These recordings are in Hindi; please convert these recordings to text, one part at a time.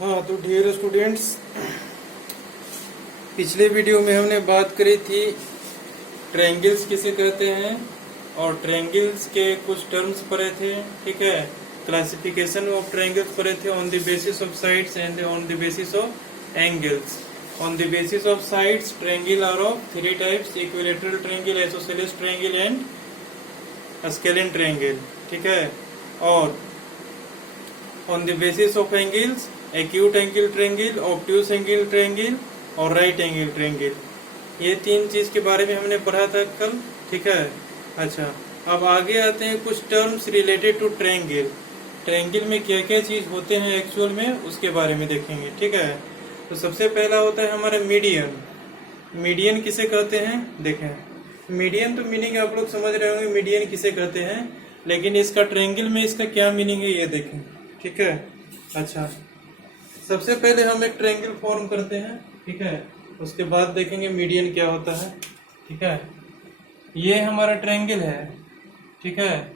हाँ तो डियर स्टूडेंट्स, पिछले वीडियो में हमने बात करी थी ट्रायंगल्स किसे कहते हैं और ट्रायंगल्स के कुछ टर्म्स पढ़े थे। ठीक है, क्लासिफिकेशन ऑफ ट्रायंगल्स पढ़े थे on the basis of sides and on the basis of angles. On the basis of sides triangle are of three types: equilateral triangle, isosceles triangle and scalene triangle. ठीक है, और on the basis of angles acute angle triangle, obtuse angle triangle और राइट एंगल ट्रायंगल। ये तीन चीज के बारे में हमने पढ़ा था कल। ठीक है, अच्छा अब आगे आते हैं कुछ terms related to triangle. Triangle में क्या क्या चीज होते हैं एक्चुअल में, उसके बारे में देखेंगे। ठीक है, तो सबसे पहला होता है हमारा मीडियन। मीडियन किसे कहते हैं, देखें मीडियन तो मीनिंग आप लोग समझ रहे होंगे मीडियन किसे कहते हैं, लेकिन इसका ट्रायंगल में इसका क्या मीनिंग है ये देखें। ठीक है, अच्छा सबसे पहले हम एक ट्रायंगल फॉर्म करते हैं। ठीक है, उसके बाद देखेंगे मीडियन क्या होता है। ठीक है, ये हमारा ट्रायंगल है। ठीक है,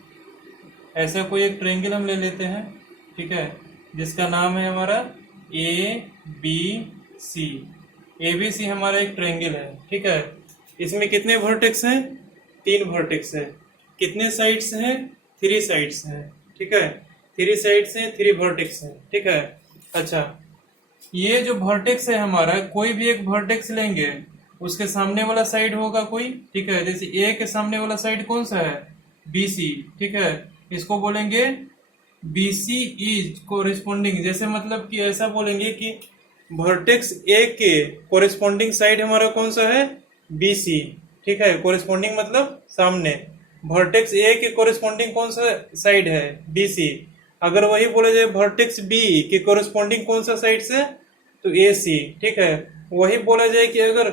ऐसा कोई एक ट्रायंगल हम ले लेते हैं। ठीक है, जिसका नाम है हमारा ए बी सी। ए बी सी हमारा एक ट्रायंगल है। ठीक है, इसमें कितने वर्टेक्स हैं, तीन वर्टेक्स है। कितने साइड्स हैं, थ्री साइड्स हैं। ठीक है, थ्री साइड्स हैं, थ्री वर्टेक्स हैं। ठीक है, अच्छा ये जो वर्टेक्स है हमारा, कोई भी एक वर्टेक्स लेंगे उसके सामने वाला साइड होगा कोई। ठीक है, जैसे ए के सामने वाला साइड कौन सा है, बी सी। ठीक है, इसको बोलेंगे बी सी इज कोरिस्पोंडिंग, जैसे मतलब कि ऐसा बोलेंगे कि वर्टेक्स ए के कोरिस्पोंडिंग साइड हमारा कौन सा है, बी सी। ठीक है, कोरिस्पोंडिंग मतलब सामने। वर्टेक्स ए के कोरिस्पोंडिंग कौन सा साइड है, बी सी। अगर वही बोले जाए वर्टेक्स बी के कोरिस्पोंडिंग कौन सा साइड से, तो ए सी। ठीक है, वही बोला जाए कि अगर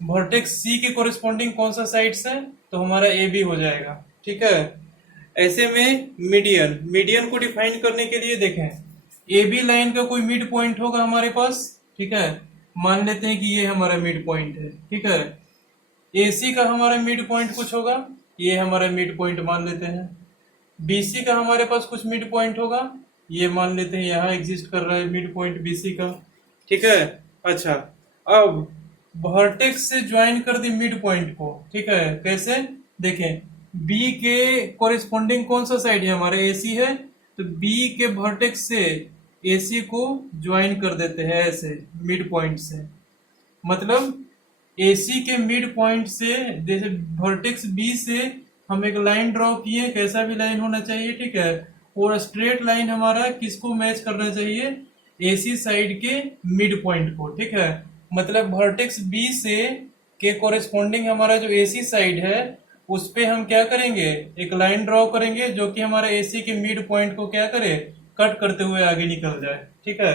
वर्टेक्स सी के कोरिस्पोंडिंग कौन सा साइड से, तो हमारा ए बी हो जाएगा। ठीक है, ऐसे में मीडियन, मीडियन को डिफाइन करने के लिए देखें, ए बी लाइन का कोई मिड पॉइंट होगा हमारे पास। ठीक है, मान लेते हैं कि ये हमारा मिड पॉइंट है। ठीक है, ए सी का हमारा मिड पॉइंट कुछ होगा, ये हमारा मिड पॉइंट मान लेते हैं। बीसी का हमारे पास कुछ मिड पॉइंट होगा, ये मान लेते हैं यहाँ एग्जिस्ट कर रहा है मिड पॉइंट बीसी का। ठीक है, अच्छा अब वर्टेक्स से ज्वाइन कर दी मिड पॉइंट को। ठीक है, कैसे देखें, बी के कोरिस्पोंडिंग कौन सा साइड है हमारा, एसी है, तो बी के वर्टेक्स से एसी को ज्वाइन कर देते हैं ऐसे मिड पॉइंट से। मतलब एसी के मिड पॉइंट से, जैसे वर्टेक्स बी से हम एक लाइन ड्रॉ किए, कैसा भी लाइन होना चाहिए। ठीक है, और स्ट्रेट लाइन हमारा किसको मैच करना चाहिए, एसी साइड के मिड पॉइंट को। ठीक है, मतलब वर्टेक्स बी से के कोरिस्पोंडिंग हमारा जो एसी साइड है उस पे हम क्या करेंगे, एक लाइन ड्रॉ करेंगे जो कि हमारा एसी के मिड पॉइंट को क्या करे, कट करते हुए आगे निकल जाए। ठीक है,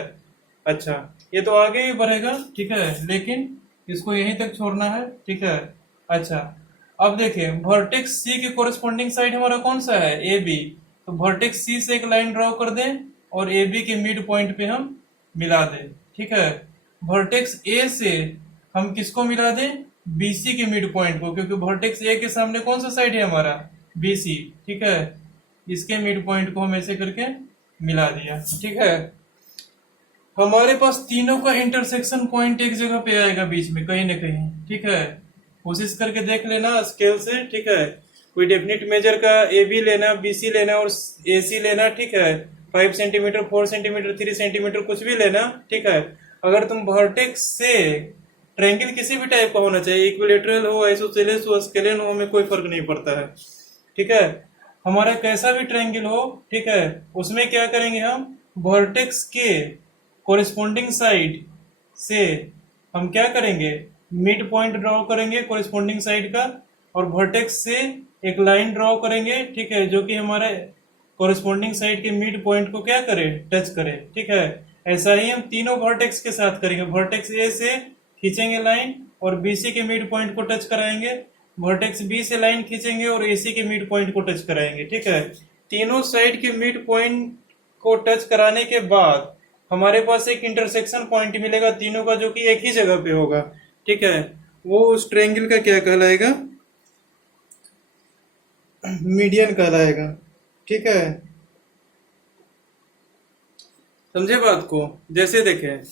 अच्छा ये तो आगे ही बढ़ेगा। ठीक है, लेकिन इसको यहीं तक छोड़ना है। ठीक है, अच्छा अब देखें वर्टेक्स सी के कोरिस्पोंडिंग साइड हमारा कौन सा है, ए बी। तो वर्टेक्स सी से एक लाइन ड्रॉ कर दें और ए बी के मिड पॉइंट पे हम मिला दें। ठीक है, वर्टेक्स ए से हम किसको मिला दें, बीसी के मिड पॉइंट को, क्योंकि वर्टेक्स ए के सामने कौन सा साइड है हमारा, बीसी। ठीक है, इसके मिड पॉइंट को हम ऐसे करके मिला दिया। ठीक है, हमारे पास तीनों का इंटरसेक्शन पॉइंट एक जगह पे आएगा बीच में कहीं ना कहीं। ठीक है, कोशिश करके देख लेना स्केल से। ठीक है, कोई डेफिनेट मेजर का ए बी लेना, बी सी लेना और ए सी लेना। ठीक है, 5 सेंटीमीटर, 4 सेंटीमीटर, 3 सेंटीमीटर कुछ भी लेना। ठीक है, अगर तुम वर्टेक्स से ट्रायंगल किसी भी टाइप का होना चाहिए, इक्विलैटरल हो, आइसोसेलेस हो, स्केलिन हो, हमें कोई फर्क नहीं पड़ता है। ठीक है, हमारा कैसा भी ट्रायंगल हो, ठीक है, उसमें क्या करेंगे हम, वर्टेक्स के कोरिस्पोंडिंग साइड से हम क्या करेंगे, मिड पॉइंट ड्रॉ करेंगे कोरिस्पोंडिंग साइड का, और वर्टेक्स से एक लाइन ड्रॉ करेंगे। ठीक है, जो कि हमारे कोरिस्पोंडिंग साइड के मिड पॉइंट को क्या करे, टच करे। ठीक है, ऐसा ही हम तीनों वर्टेक्स के साथ करेंगे। वर्टेक्स ए से खींचेंगे लाइन और बीसी के मिड पॉइंट को टच कराएंगे, वर्टेक्स बी से लाइन खींचेंगे और एसी के मिड पॉइंट को टच कराएंगे। ठीक है, तीनों साइड के मिड पॉइंट को टच कराने के बाद हमारे पास एक इंटरसेक्शन पॉइंट मिलेगा तीनों का, जो कि एक ही जगह पे होगा। ठीक है, वो उस ट्रायंगल का क्या कहलाएगा, मीडियन कहलाएगा। ठीक है, समझे बात को? जैसे देखें,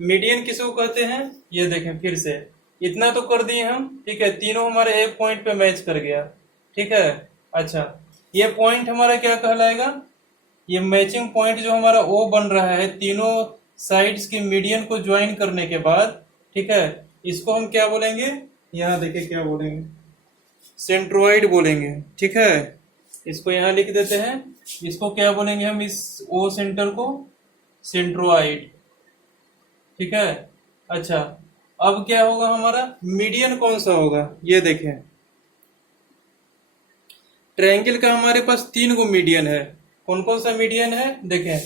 मीडियन किसको कहते हैं, ये देखें फिर से, इतना तो कर दिए हम, ठीक है, तीनों हमारे एक पॉइंट पे मैच कर गया, ठीक है। अच्छा, ये पॉइंट हमारा क्या कहलाएगा, ये मैचिंग पॉइंट जो हमारा ओ बन रहा है तीनों साइड्स की मीडियन को ज्वाइन करने के बाद, ठीक है, इसको हम क्या बोलेंगे, यहाँ देखिए क्या बोलेंगे, सेंट्रोइड बोलेंगे, ठीक है। इसको यहाँ लिख देते हैं, इसको क्या बोलेंगे हम, इस ओ सेंटर को सेंट्रोइड, ठीक है। अच्छा, अब क्या होगा हमारा, मीडियन कौन सा होगा, ये देखें, ट्रायंगल का हमारे पास 3 गो मीडियन है। कौन कौन सा मीडियन है, देखें,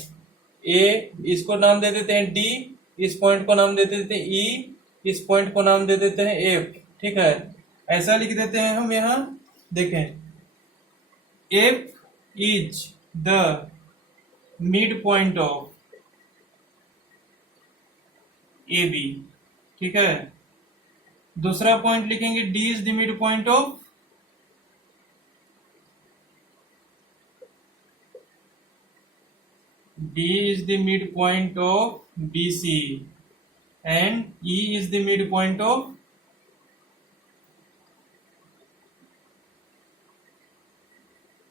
ए, इसको नाम दे देते हैं डी, इस पॉइंट को नाम दे देते हैं ई, इस पॉइंट को नाम दे देते हैं एफ, ठीक है। ऐसा लिख देते हैं हम यहाँ, देखें, F is the mid point of A B, ठीक है। दूसरा पॉइंट लिखेंगे, D is the mid point of D is the midpoint of BC and E is the midpoint of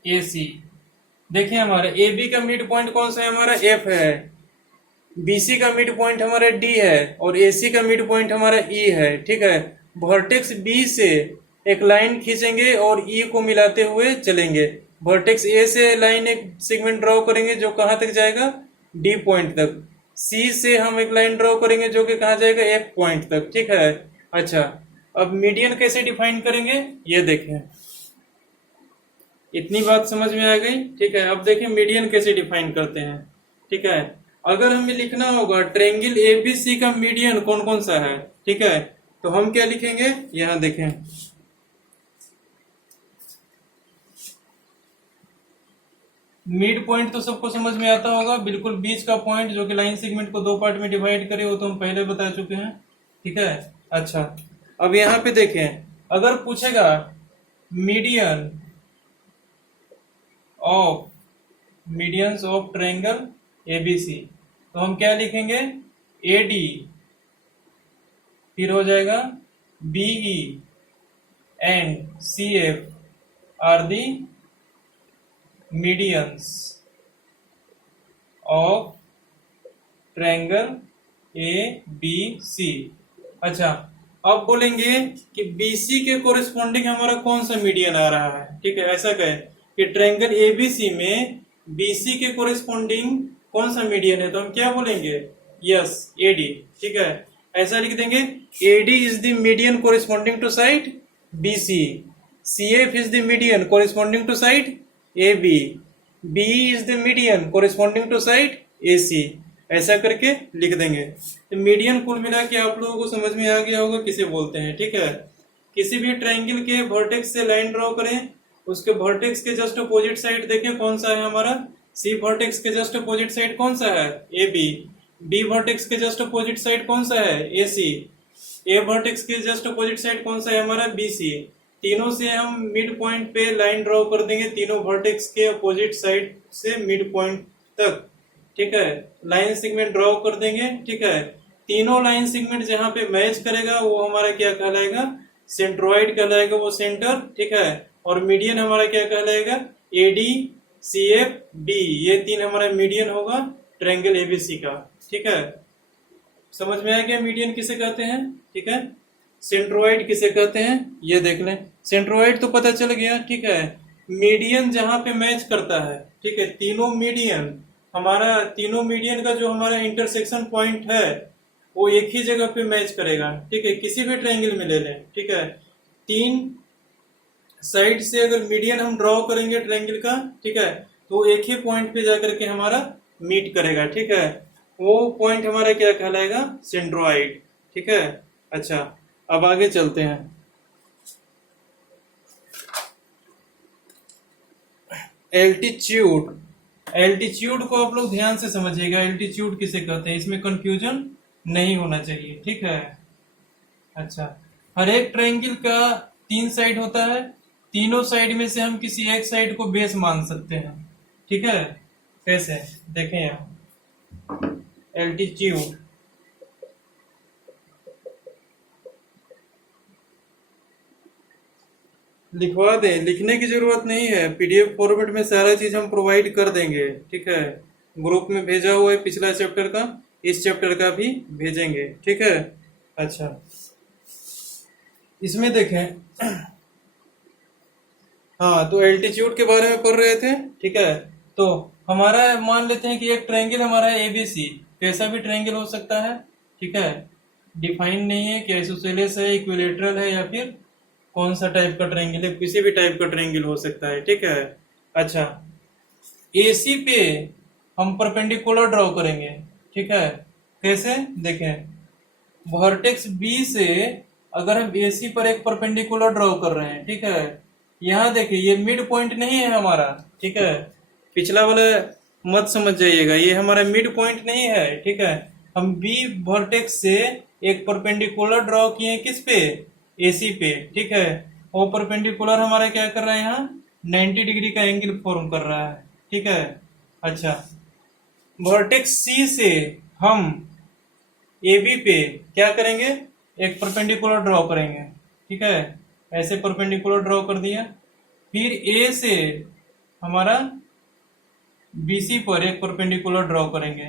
AC। देखिए हमारा AB का मिड पॉइंट कौन सा है, हमारा F है, BC का मिड पॉइंट हमारा D है और AC का मिड पॉइंट हमारा E है, ठीक है। वर्टेक्स B से एक लाइन खींचेंगे और E को मिलाते हुए चलेंगे। वर्टेक्स ए से लाइन एक सेगमेंट ड्रॉ करेंगे जो कहां तक जाएगा, डी पॉइंट तक। सी से हम एक लाइन ड्रॉ करेंगे जो कि कहां जाएगा, एफ पॉइंट तक, ठीक है। अच्छा, अब मीडियन कैसे डिफाइन करेंगे, ये देखें, इतनी बात समझ में आ गई, ठीक है। अब देखें मीडियन कैसे डिफाइन करते हैं, ठीक है। अगर हमें लिखना होगा ट्रायंगल एबीसी का मीडियन कौन कौन सा है, ठीक है, तो हम क्या लिखेंगे, यहां देखें, मिड पॉइंट तो सबको समझ में आता होगा, बिल्कुल बीच का पॉइंट जो कि लाइन सेगमेंट को 2 पार्ट में डिवाइड करे, वो तो हम पहले बता चुके हैं, ठीक है। अच्छा, अब यहाँ पे देखें, अगर पूछेगा मीडियन ऑफ ट्रायंगल एबीसी, तो हम क्या लिखेंगे, एडी, फिर हो जाएगा BE and CF are the medians of triangle A B C. अच्छा, अब बोलेंगे कि बीसी के कोरिस्पॉन्डिंग हमारा कौन सा मीडियन आ रहा है, ठीक है। ऐसा कहे कि ट्रायंगल एबीसी में बीसी के कोरिस्पॉन्डिंग कौन सा मीडियन है, तो हम क्या बोलेंगे, यस, एडी, ठीक है। ऐसा लिख देंगे, AD is the median corresponding to side BC, CF is the median corresponding to side AB, BE is the median corresponding to side AC, ऐसा करके लिख देंगे। तो मीडियन कुल मिला के आप लोगों को समझ में आ गया होगा किसे बोलते हैं, ठीक है। किसी भी ट्रायंगल के वर्टेक्स से लाइन ड्रॉ करें, उसके वर्टेक्स के जस्ट अपोजिट साइड देखें कौन सा है हमारा, C वर्टेक्स के जस्ट अपोजिट साइड कौन सा है, AB, B वर्टेक्स के जस्ट अपोजिट साइड कौन सा है, AC, A वर्टेक्स के जस्ट अपोजिट साइड कौन सा है हमारा, BC। तीनों से हम मिड पॉइंट पे लाइन ड्रॉ कर देंगे, तीनों वर्टेक्स के अपोजिट साइड से मिड पॉइंट तक, ठीक है, लाइन सेगमेंट ड्रॉ कर देंगे, ठीक है। तीनों लाइन सेगमेंट जहां पे मैच करेगा वो हमारा क्या कहलाएगा, सेंट्रोइड कहलाएगा, वो सेंटर, ठीक है। और मीडियन हमारा क्या कहलाएगा, एडी, सीएफ, बी, ये 3 हमारा मीडियन होगा ट्रायंगल एबीसी का, ठीक है। समझ में आ गया मीडियन किसे कहते हैं, ठीक है। सेंट्रोइड किसे कहते हैं, ये देख लें, सेंट्रोइड तो पता चल गया, ठीक है। मीडियन जहां पे मैच करता है, ठीक है, तीनों मीडियन का जो हमारा इंटरसेक्शन पॉइंट है वो एक ही जगह पे मैच करेगा, ठीक है। किसी भी ट्रायंगल में ले लें, ठीक है, 3 साइड से अगर मीडियन हम ड्रॉ करेंगे ट्रायंगल का, ठीक है, तो एक ही पॉइंट पे जाकर के हमारा मीट करेगा, ठीक है। वो पॉइंट हमारा क्या कहलाएगा, सेंट्रोइड, ठीक है। अच्छा, अब आगे चलते हैं। एल्टीट्यूड को आप लोग ध्यान से समझिएगा, एल्टीट्यूड किसे कहते हैं, इसमें कंफ्यूजन नहीं होना चाहिए, ठीक है। अच्छा, हर एक ट्रायंगल का 3 साइड होता है, तीनों साइड में से हम किसी एक साइड को बेस मान सकते हैं, ठीक है। कैसे, देखें यहाँ, एल्टीट्यूड। लिखवा दें, लिखने की जरूरत नहीं है, पीडीएफ फॉर्मेट में सारा चीज हम प्रोवाइड कर देंगे, ठीक है। ग्रुप में भेजा हुआ है पिछला चैप्टर का, इस चैप्टर का भी भेजेंगे, ठीक है। अच्छा, इसमें देखें, हाँ तो एल्टीट्यूड के बारे में पढ़ रहे थे, ठीक है। तो हमारा मान लेते हैं कि एक ट्रायंगल हमारा है एबीसी, कैसा भी ट्रायंगल हो सकता है, ठीक है। डिफाइन नहीं है कि आइसोसेलेस है, इक्विलेटरल है, या फिर कौन सा टाइप का ट्रायंगल है, किसी भी टाइप का ट्रायंगल हो सकता है, ठीक है। अच्छा, एसी पे हम परपेंडिकुलर ड्रॉ करेंगे, ठीक है। कैसे देखें, वर्टेक्स बी से अगर हम एसी पर एक परपेंडिकुलर ड्रॉ कर रहे हैं, ठीक है। यहाँ देखिए ये मिड पॉइंट नहीं है हमारा, ठीक है। पिछला वाला मत समझ जाइएगा, ये हमारा मिड पॉइंट नहीं है, ठीक है। हम बी वर्टेक्स से एक परपेंडिकुलर ड्रॉ किए किस पे, एसी पे, ठीक है। वो परपेंडिकुलर हमारा क्या कर रहा है, यहाँ 90 डिग्री का एंगल फॉर्म कर रहा है, ठीक है। अच्छा, वर्टेक्स सी से हम ए बी पे क्या करेंगे, एक परपेंडिकुलर ड्रॉ करेंगे, ठीक है। ऐसे परपेंडिकुलर ड्रॉ कर दिया। फिर ए से हमारा बीसी पर एक परपेंडिकुलर ड्रॉ करेंगे।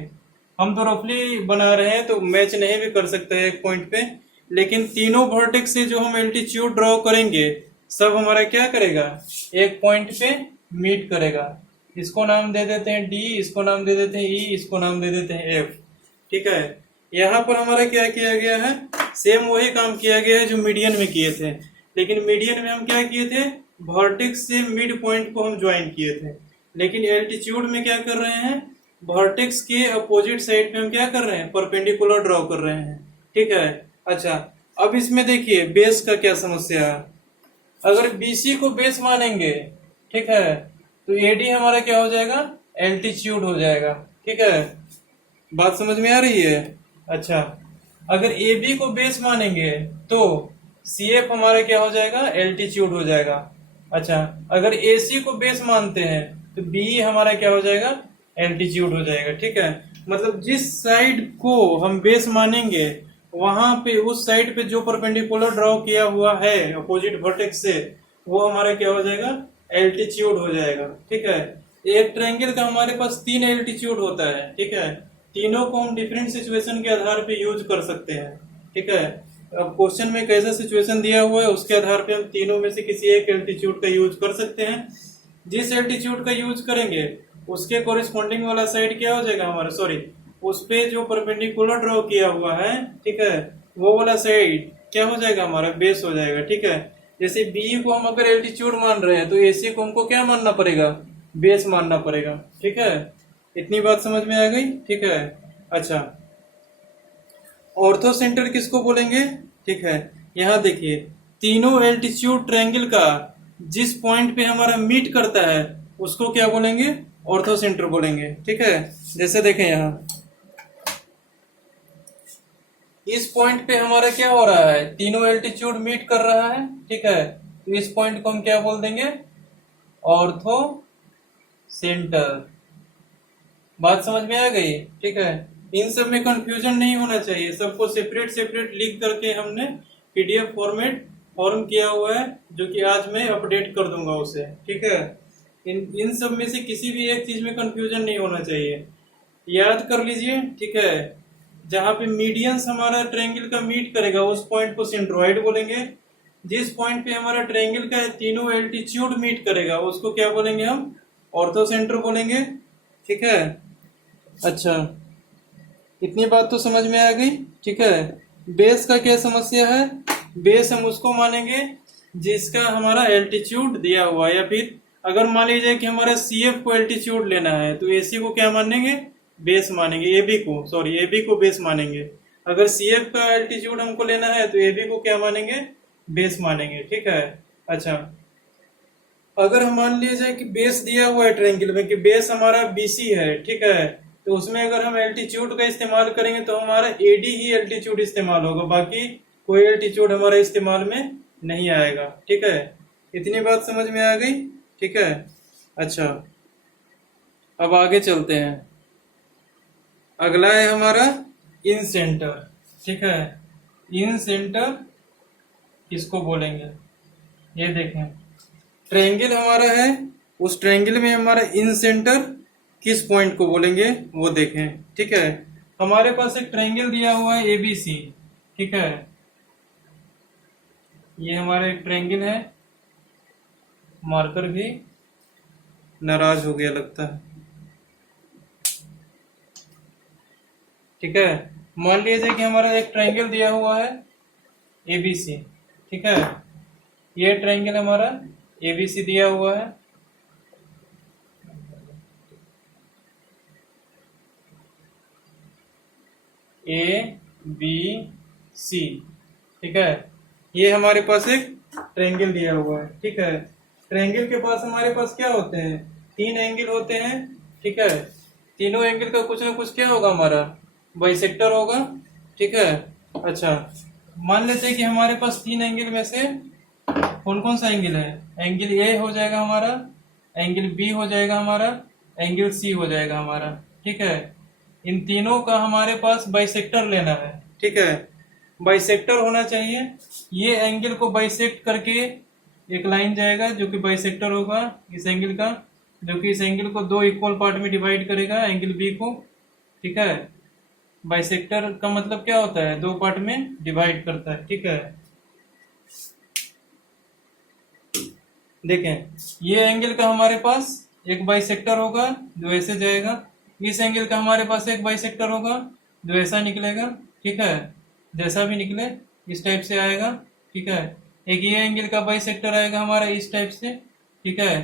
हम तो रफली बना रहे हैं तो मैच नहीं भी कर सकते हैं एक पॉइंट पे, लेकिन तीनों वर्टेक्स से जो हम एल्टीट्यूड ड्रॉ करेंगे सब हमारा क्या करेगा, एक पॉइंट पे मीट करेगा। इसको नाम दे देते हैं डी, इसको नाम दे देते हैं ई, इसको नाम दे देते हैं एफ, ठीक है। यहाँ पर हमारा क्या किया गया है, सेम वही काम किया गया है जो मीडियन में किए थे, लेकिन मीडियन में हम क्या किए थे, वर्टेक्स से मिड पॉइंट को हम ज्वाइन किए थे। लेकिन एल्टीट्यूड में क्या कर रहे हैं, वर्टेक्स के अपोजिट साइड पे हम क्या कर रहे हैं, परपेंडिकुलर ड्रॉ कर रहे हैं, ठीक है। अच्छा, अब इसमें देखिए बेस का क्या समस्या है। अगर बीसी को बेस मानेंगे, ठीक है, तो एडी हमारा क्या हो जाएगा, एल्टीट्यूड हो जाएगा, ठीक है। बात समझ में आ रही है। अच्छा, अगर ए बी को बेस मानेंगे तो सी एफ हमारा क्या हो जाएगा, एल्टीट्यूड हो जाएगा। अच्छा, अगर ए सी को बेस मानते हैं तो बी हमारा क्या हो जाएगा, एल्टीट्यूड हो जाएगा, ठीक है। मतलब जिस साइड को हम बेस मानेंगे वहां पे उस साइड पे जो परपेंडिकुलर ड्रॉ किया हुआ है अपोजिट वर्टेक्स से, वो हमारा क्या हो जाएगा, एल्टीट्यूड हो जाएगा, ठीक है। एक ट्रायंगल का हमारे पास 3 एल्टीट्यूड होता है, ठीक है। तीनों को हम डिफरेंट सिचुएशन के आधार पे यूज कर सकते हैं, ठीक है। अब क्वेश्चन में कैसा सिचुएशन दिया हुआ है उसके आधार पे हम तीनों में से किसी एक एल्टीट्यूड का यूज कर सकते हैं। जिस एल्टीट्यूड का यूज करेंगे उसके कोरिस्पॉन्डिंग वाला साइड क्या हो जाएगा हमारा, सॉरी, उस पे जो परपेंडिकुलर ड्रॉ किया हुआ है, ठीक है, वो वाला साइड क्या हो जाएगा, हमारा बेस हो जाएगा, ठीक है। जैसे बी को हम अगर एल्टीट्यूड मान रहे हैं तो एसी को हमको क्या मानना पड़ेगा, बेस मानना पड़ेगा, ठीक है। इतनी बात समझ में आ गई, ठीक है। अच्छा, ऑर्थो सेंटर किसको बोलेंगे, ठीक है। यहाँ देखिए तीनों एल्टीट्यूड ट्रायंगल का जिस पॉइंट पे हमारा मीट करता है उसको क्या बोलेंगे, ऑर्थो सेंटर बोलेंगे, ठीक है। जैसे देखें यहाँ इस पॉइंट पे हमारा क्या हो रहा है, तीनों एल्टीट्यूड मीट कर रहा है, ठीक है। तो इस पॉइंट को हम क्या बोल देंगे, ऑर्थो सेंटर। बात समझ में आ गई, ठीक है। इन सब में कंफ्यूजन नहीं होना चाहिए, सबको सेपरेट सेपरेट लिख करके हमने पीडीएफ फॉर्मेट फॉर्म किया हुआ है, जो कि आज मैं अपडेट कर दूंगा उसे, ठीक है। इन सब में से किसी भी एक चीज में कंफ्यूजन नहीं होना चाहिए, याद कर लीजिए, ठीक है। जहां पे मीडियंस हमारा ट्रायंगल का मीट करेगा उस पॉइंट को सेंट्रोइड बोलेंगे। जिस पॉइंट पे हमारा ट्रायंगल का तीनों एल्टीट्यूड मीट करेगा उसको क्या बोलेंगे हम, ऑर्थो सेंटर बोलेंगे, ठीक है। अच्छा, इतनी बात तो समझ में आ गई, ठीक है। बेस का क्या समस्या है, बेस हम उसको मानेंगे जिसका हमारा एल्टीट्यूड दिया हुआ है, या फिर अगर मान लीजिए कि हमारा सीएफ को एल्टीट्यूड लेना है तो एसी को क्या मानेंगे, बेस मानेंगे, एबी को, सॉरी एबी को बेस मानेंगे। अगर सीएफ का एल्टीट्यूड हमको लेना है तो एबी को क्या मानेंगे, बेस मानेंगे, ठीक है। अच्छा, अगर हम मान लीजिए कि बेस दिया हुआ है ट्रायंगल में कि बेस हमारा बीसी है, ठीक है, तो उसमें अगर हम एल्टीट्यूड का इस्तेमाल करेंगे तो हमारा एडी ही एल्टीट्यूड इस्तेमाल होगा, बाकी कोई एल्टीट्यूड हमारा इस्तेमाल में नहीं आएगा, ठीक है। इतनी बात समझ में आ गई, ठीक है। अच्छा, अब आगे चलते हैं। अगला है हमारा इन सेंटर, ठीक है। इन सेंटर किसको बोलेंगे, ये देखें, ट्रायंगल हमारा है, उस ट्रायंगल में हमारा इन सेंटर किस पॉइंट को बोलेंगे वो देखें, ठीक है। हमारे पास एक ट्रायंगल दिया हुआ है एबीसी, ठीक है। ये हमारा एक ट्रायंगल है, मार्कर भी नाराज हो गया लगता है, ठीक है। मान लीजिए कि हमारा एक ट्रायंगल दिया हुआ है एबीसी, ठीक है। ये ट्रायंगल हमारा एबीसी दिया हुआ है, ए बी सी, ठीक है। ये हमारे पास एक ट्रायंगल दिया हुआ है, ठीक है। ट्रायंगल के पास हमारे पास क्या होते हैं, 3 एंगल होते हैं, ठीक है। तीनों एंगल का कुछ ना कुछ क्या होगा, हमारा बाइसेक्टर होगा, ठीक है। अच्छा, मान लेते हैं कि हमारे पास 3 एंगल में से कौन कौन सा एंगल है, एंगल ए हो जाएगा हमारा, एंगल बी हो जाएगा हमारा, एंगल सी हो जाएगा हमारा, ठीक है। इन तीनों का हमारे पास बाइसेक्टर लेना है, ठीक है। बाइसेक्टर होना चाहिए, ये एंगल को बाइसेक्ट करके एक लाइन जाएगा जो कि बाइसेक्टर होगा इस एंगल का, जो कि इस एंगल को 2 इक्वल पार्ट में डिवाइड करेगा, एंगल बी को, ठीक है। बाइसेक्टर का मतलब क्या होता है, 2 पार्ट में डिवाइड करता है, ठीक है। देखें, ये एंगल का हमारे पास एक बाइसेक्टर होगा जो ऐसे जाएगा, इस एंगल का हमारे पास एक बाइसेक्टर होगा जो ऐसा निकलेगा, ठीक है। जैसा भी निकले इस टाइप से आएगा, ठीक है। एक ये एंगल का बाइसेक्टर आएगा हमारा इस टाइप से, ठीक है।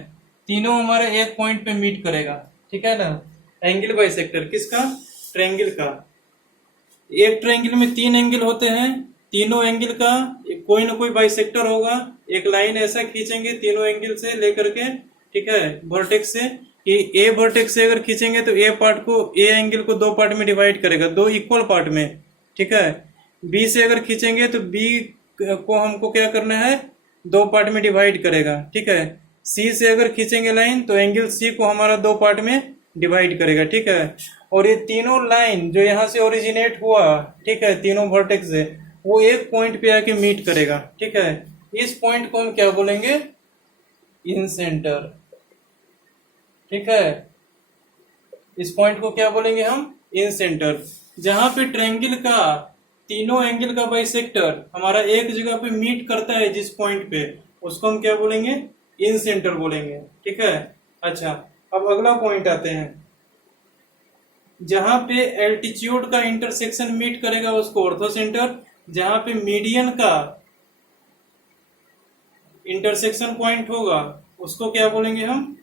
तीनों हमारे एक पॉइंट पे मीट करेगा, ठीक है ना। एंगल बाइसेक्टर किसका, ट्रायंगल का। एक ट्रायंगल में 3 एंगल होते हैं, तीनों एंगल का कोई ना कोई बाइसेक्टर होगा, एक लाइन ऐसा खींचेंगे तीनों एंगल से लेकर के, ठीक है, वर्टेक्स से, कि ए वर्टेक्स से अगर खींचेंगे तो ए पार्ट को, ए एंगल को 2 पार्ट में डिवाइड करेगा, 2 इक्वल पार्ट में, ठीक है। बी से अगर खींचेंगे तो बी को हमको क्या करना है, 2 पार्ट में डिवाइड करेगा, ठीक है। सी से अगर खींचेंगे लाइन तो एंगल सी को हमारा 2 पार्ट में डिवाइड करेगा, ठीक है। और ये तीनों लाइन जो यहाँ से ओरिजिनेट हुआ, ठीक है, तीनों वर्टेक्स से, वो एक पॉइंट पे आके मीट करेगा, ठीक है। इस पॉइंट को हम क्या बोलेंगे, इन सेंटर, ठीक है। इस पॉइंट को क्या बोलेंगे हम, इन सेंटर। जहां पे ट्रायंगल का तीनों एंगल का बाइसेक्टर हमारा एक जगह पे मीट करता है जिस पॉइंट पे, उसको हम क्या बोलेंगे, इन सेंटर बोलेंगे, ठीक है। अच्छा, अब अगला पॉइंट आते हैं, जहां पे एल्टीट्यूड का इंटरसेक्शन मीट करेगा उसको ऑर्थो सेंटर, जहां पे मीडियन का इंटरसेक्शन पॉइंट होगा उसको क्या बोलेंगे हम,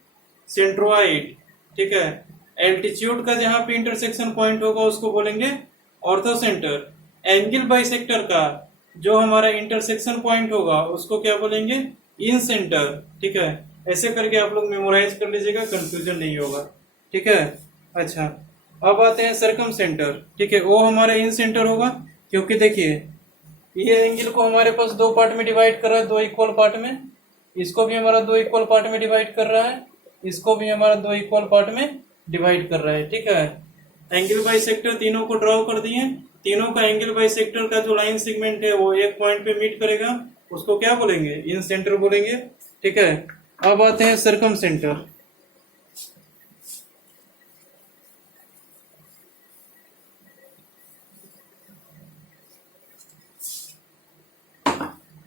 सेंट्रोइड, ठीक है। एल्टीट्यूड का जहां पे इंटरसेक्शन पॉइंट होगा उसको बोलेंगे ऑर्थो सेंटर। एंगल बाइसेक्टर का जो हमारा इंटरसेक्शन पॉइंट होगा उसको क्या बोलेंगे, इन सेंटर, ठीक है। ऐसे करके आप लोग मेमोराइज कर लीजिएगा, कंफ्यूजन नहीं होगा, ठीक है। अच्छा, अब आते हैं सरकम सेंटर, ठीक है। वो हमारा इन सेंटर होगा, क्योंकि देखिए ये एंगल को हमारे पास 2 पार्ट में डिवाइड कर रहा है, 2 इक्वल पार्ट में, इसको भी हमारा 2 इक्वल पार्ट में डिवाइड कर रहा है, इसको भी हमारा 2 इक्वल पार्ट में डिवाइड कर रहा है, ठीक है। एंगल बाइसेक्टर तीनों को ड्रॉ कर दिए, तीनों का एंगल बाइसेक्टर का जो लाइन सेगमेंट है वो एक पॉइंट पे मीट करेगा, उसको क्या बोलेंगे, इन सेंटर बोलेंगे, ठीक है। अब आते हैं सरकम सेंटर।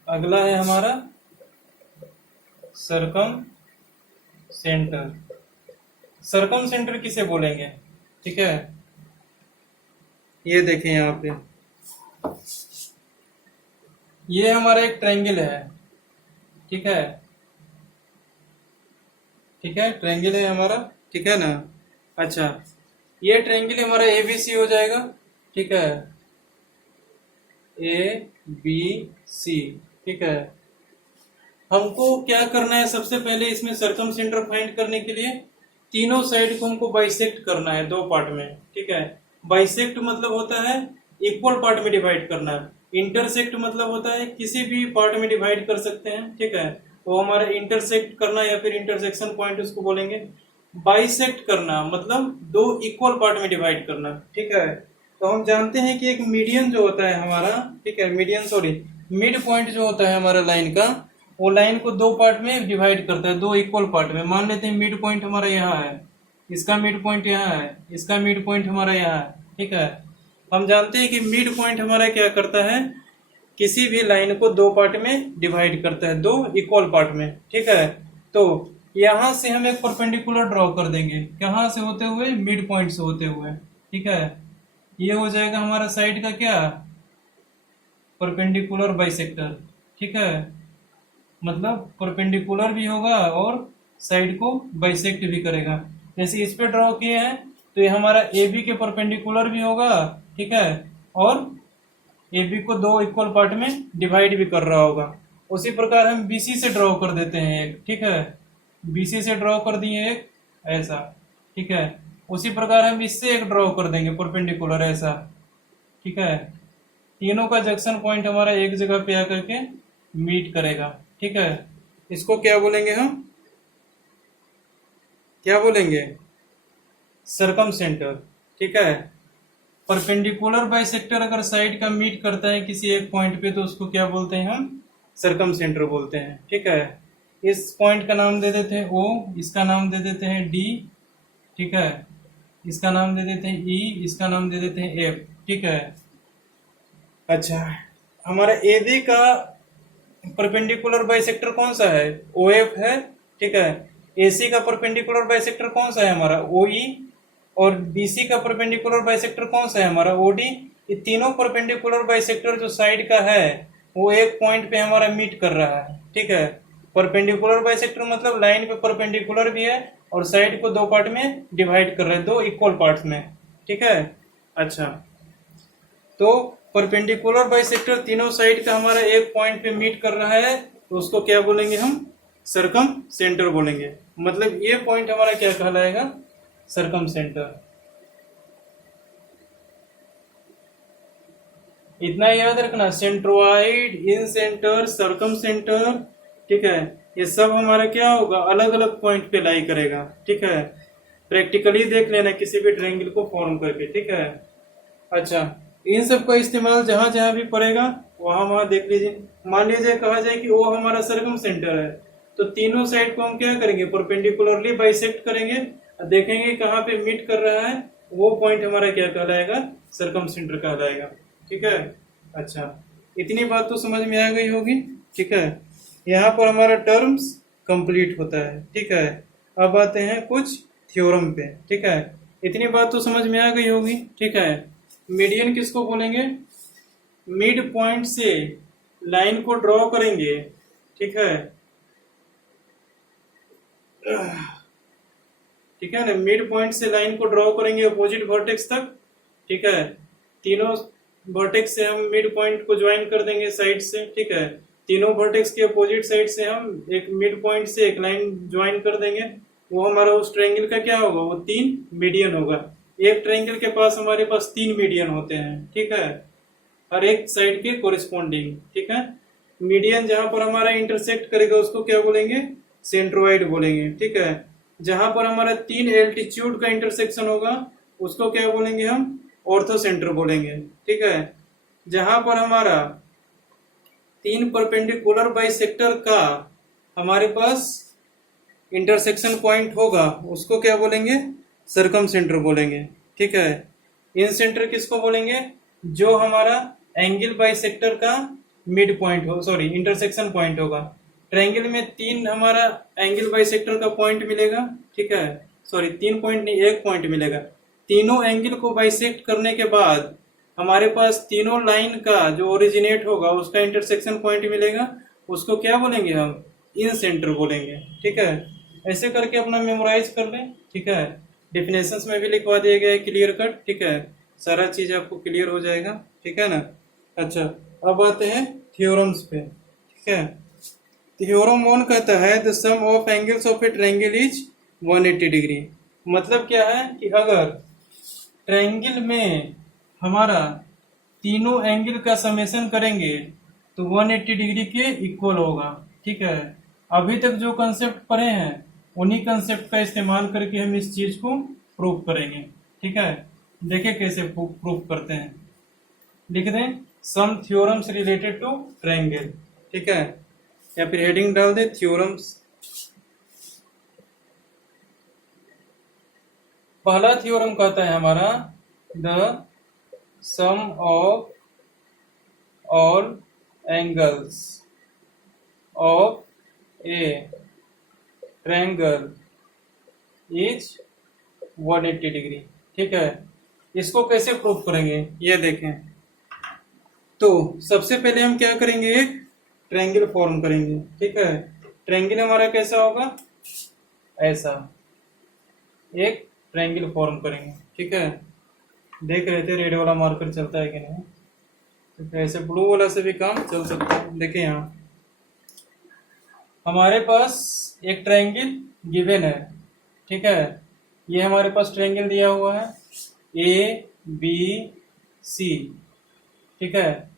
अगला है हमारा सरकम सेंटर। सरकम सेंटर किसे बोलेंगे, ठीक है। ये देखें यहाँ पे, ये हमारा एक ट्रायंगल है, ठीक है, ठीक है, ट्रायंगल है हमारा, ठीक है ना। अच्छा, ये ट्रायंगल हमारा एबीसी हो जाएगा, ठीक है, ए बी सी, ठीक है। हमको क्या करना है, सबसे पहले इसमें सरकम सेंटर फाइंड करने के लिए तीनों साइड को हमको बाइसेक्ट करना है 2 पार्ट में, ठीक है। बाइसेक्ट मतलब होता है इक्वल पार्ट में डिवाइड करना, इंटरसेक्ट मतलब होता है किसी भी पार्ट में डिवाइड कर सकते हैं, ठीक है। वो हमारा इंटरसेक्ट करना या फिर इंटरसेक्शन पॉइंट उसको बोलेंगे। बाइसेक्ट करना मतलब दो इक्वल पार्ट में डिवाइड करना, ठीक है। तो हम जानते हैं कि एक मीडियन जो होता है हमारा, ठीक है, मिड पॉइंट जो होता है हमारा लाइन का, वो लाइन को दो पार्ट में डिवाइड करता है, दो इक्वल पार्ट में। मान लेते हैं मिड पॉइंट हमारा यहाँ है, इसका मिड पॉइंट यहाँ है, इसका मिड पॉइंट हमारा यहाँ है, ठीक है। हम जानते हैं कि मिड पॉइंट हमारा क्या करता है, किसी भी लाइन को दो पार्ट में डिवाइड करता है, दो इक्वल पार्ट में, ठीक है। तो यहां से हम एक परपेंडिकुलर ड्रॉ कर देंगे, कहां से होते हुए, मिड पॉइंट से होते हुए, ठीक है। ये हो जाएगा हमारा साइड का क्या, परपेंडिकुलर बाइसेक्टर, ठीक है। मतलब परपेंडिकुलर भी होगा और साइड को बाइसेक्ट भी करेगा। जैसे इस पे ड्रॉ किए हैं तो ये हमारा ए बी के परपेंडिकुलर भी होगा, ठीक है, और ए बी को दो इक्वल पार्ट में डिवाइड भी कर रहा होगा। उसी प्रकार हम बीसी से ड्रॉ कर देते हैं एक, ठीक है, बीसी से ड्रॉ कर दिए एक ऐसा, ठीक है। उसी प्रकार हम इससे एक ड्रॉ कर देंगे परपेंडिकुलर ऐसा, ठीक है। तीनों का जंक्शन पॉइंट हमारा एक जगह पे आकर के मीट करेगा, ठीक है। इसको क्या बोलेंगे हम, क्या बोलेंगे, सरकम सेंटर, ठीक है। परपेंडिकुलर बाइसेक्टर अगर साइड का मीट करता है किसी एक पॉइंट पे तो उसको क्या बोलते हैं हम, सरकम सेंटर बोलते हैं, ठीक है। इस पॉइंट का नाम दे देते हैं ओ, इसका नाम दे देते हैं डी, ठीक है, इसका नाम दे देते हैं ई, इसका नाम दे देते हैं एफ, ठीक है। अच्छा, हमारा ए बी का परपेंडिकुलर बाइसेक्टर कौन सा है, ओ एफ है, ठीक है। ए सी का परपेंडिकुलर बाइसेक्टर कौन सा है हमारा, ओ ई, और बीसी का परपेंडिकुलर बाइसेक्टर कौन सा है हमारा, ओडी। ये तीनों परपेंडिकुलर बाइसेक्टर जो साइड का है वो एक पॉइंट पे हमारा मीट कर रहा है, ठीक है। परपेंडिकुलर बाइसेक्टर मतलब लाइन पे परपेंडिकुलर भी है और साइड को दो पार्ट में डिवाइड कर रहे हैं, दो इक्वल पार्ट्स में, ठीक है। अच्छा, तो परपेंडिकुलर बाइसेक्टर तीनों साइड का हमारा एक पॉइंट पे मीट कर रहा है तो उसको क्या बोलेंगे हम, सरकम सेंटर बोलेंगे। मतलब ये पॉइंट हमारा क्या कहलाएगा, सरकम सेंटर। इतना याद रखना, सेंट्रोइड, इन सेंटर, सरकम सेंटर, ठीक है, ये सब हमारा क्या होगा, अलग अलग पॉइंट पे लाई करेगा, ठीक है। प्रैक्टिकली देख लेना किसी भी ट्रायंगल को फॉर्म करके, ठीक है। अच्छा, इन सब का इस्तेमाल जहां जहां भी पड़ेगा वहां वहां देख लीजिए। मान लीजिए कहा जाए कि वो हमारा सरकम सेंटर है तो तीनों साइड को हम क्या करेंगे, परपेंडिकुलरली बाइसेक्ट करेंगे, देखेंगे कहाँ पे मीट कर रहा है, वो पॉइंट हमारा क्या कहलाएगा, सरकम सेंटर कहलाएगा, ठीक है। अच्छा, इतनी बात तो समझ में आ गई होगी, ठीक है। यहाँ पर हमारा टर्म्स कंप्लीट होता है, ठीक है। अब आते हैं कुछ थ्योरम पे, ठीक है। इतनी बात तो समझ में आ गई होगी, ठीक है। मीडियन किसको बोलेंगे, मिड पॉइंट से लाइन को ड्रॉ करेंगे, ठीक है, ठीक है ना। मिड पॉइंट से लाइन को ड्रॉ करेंगे अपोजिट वर्टेक्स तक, ठीक है। तीनों वर्टेक्स से हम मिड पॉइंट को ज्वाइन कर देंगे साइड से, ठीक है। तीनों वर्टेक्स के अपोजिट साइड से हम एक मिड पॉइंट से एक लाइन ज्वाइन कर देंगे, वो हमारा उस ट्रायंगल का क्या होगा, वो तीन मीडियन होगा। एक ट्रायंगल के पास हमारे पास तीन मीडियन होते हैं, ठीक है, हर एक साइड के कोरिस्पॉन्डिंग, ठीक है। मीडियन जहां पर हमारा इंटरसेक्ट करेगा उसको क्या बोलेंगे, सेंट्रोइड बोलेंगे, ठीक है। जहां पर हमारा तीन एल्टीट्यूड का इंटरसेक्शन होगा उसको क्या बोलेंगे हम, ऑर्थो सेंटर बोलेंगे, ठीक है। जहां पर हमारा तीन परपेंडिकुलर बाइसेक्टर का हमारे पास इंटरसेक्शन पॉइंट होगा उसको क्या बोलेंगे, सरकम सेंटर बोलेंगे, ठीक है। इन सेंटर किसको बोलेंगे, जो हमारा एंगल बाइसेक्टर का मिड पॉइंट हो, सॉरी इंटरसेक्शन पॉइंट होगा। ट्रायंगल में तीन हमारा एंगल बाइसेक्टर का पॉइंट मिलेगा, ठीक है, सॉरी तीन पॉइंट नहीं, एक पॉइंट मिलेगा। तीनों एंगल को बाइसेक्ट करने के बाद हमारे पास तीनों लाइन का जो ओरिजिनेट होगा उसका इंटरसेक्शन पॉइंट मिलेगा, उसको क्या बोलेंगे हम, इन सेंटर बोलेंगे, ठीक है। ऐसे करके अपना मेमोराइज कर लें, ठीक है। डेफिनेशंस में भी लिखवा दिया गया है क्लियर कट, ठीक है, सारा चीज आपको क्लियर हो जाएगा, ठीक है ना। अच्छा, अब आते हैं थ्योरम्स पे, ठीक है। थ्योरम 1 कहता है the sum of angles of a triangle is 180 degree. मतलब क्या है कि अगर ट्रायंगल में हमारा तीनों एंगल का समेशन करेंगे तो 180 डिग्री के इक्वल होगा, ठीक है। अभी तक जो कंसेप्ट पढ़े हैं उन्हीं कंसेप्ट का इस्तेमाल करके हम इस चीज को प्रूव करेंगे। ठीक है, देखिए कैसे प्रूव करते हैं। लिख दें सम थ्योरम्स रिलेटेड टू ट्रायंगल। ठीक है, या फिर हेडिंग डाल दे थ्योरम्स। पहला थ्योरम कहता है हमारा the sum of all angles of a triangle is 180 degree. ठीक है, इसको कैसे प्रूव करेंगे ये देखें। तो सबसे पहले हम क्या करेंगे, एक ट्रायंगल फॉर्म करेंगे। ठीक है, ट्रायंगल हमारा कैसा होगा, ऐसा एक ट्रायंगल फॉर्म करेंगे। ठीक है, देख रहे थे रेड वाला मार्कर चलता है कि नहीं, तो ऐसे ब्लू वाला से भी काम चल सकता है। देखिए यहाँ हमारे पास एक ट्रायंगल गिवन है। ठीक है, ये हमारे पास ट्रायंगल दिया हुआ है ए बी सी। ठीक है,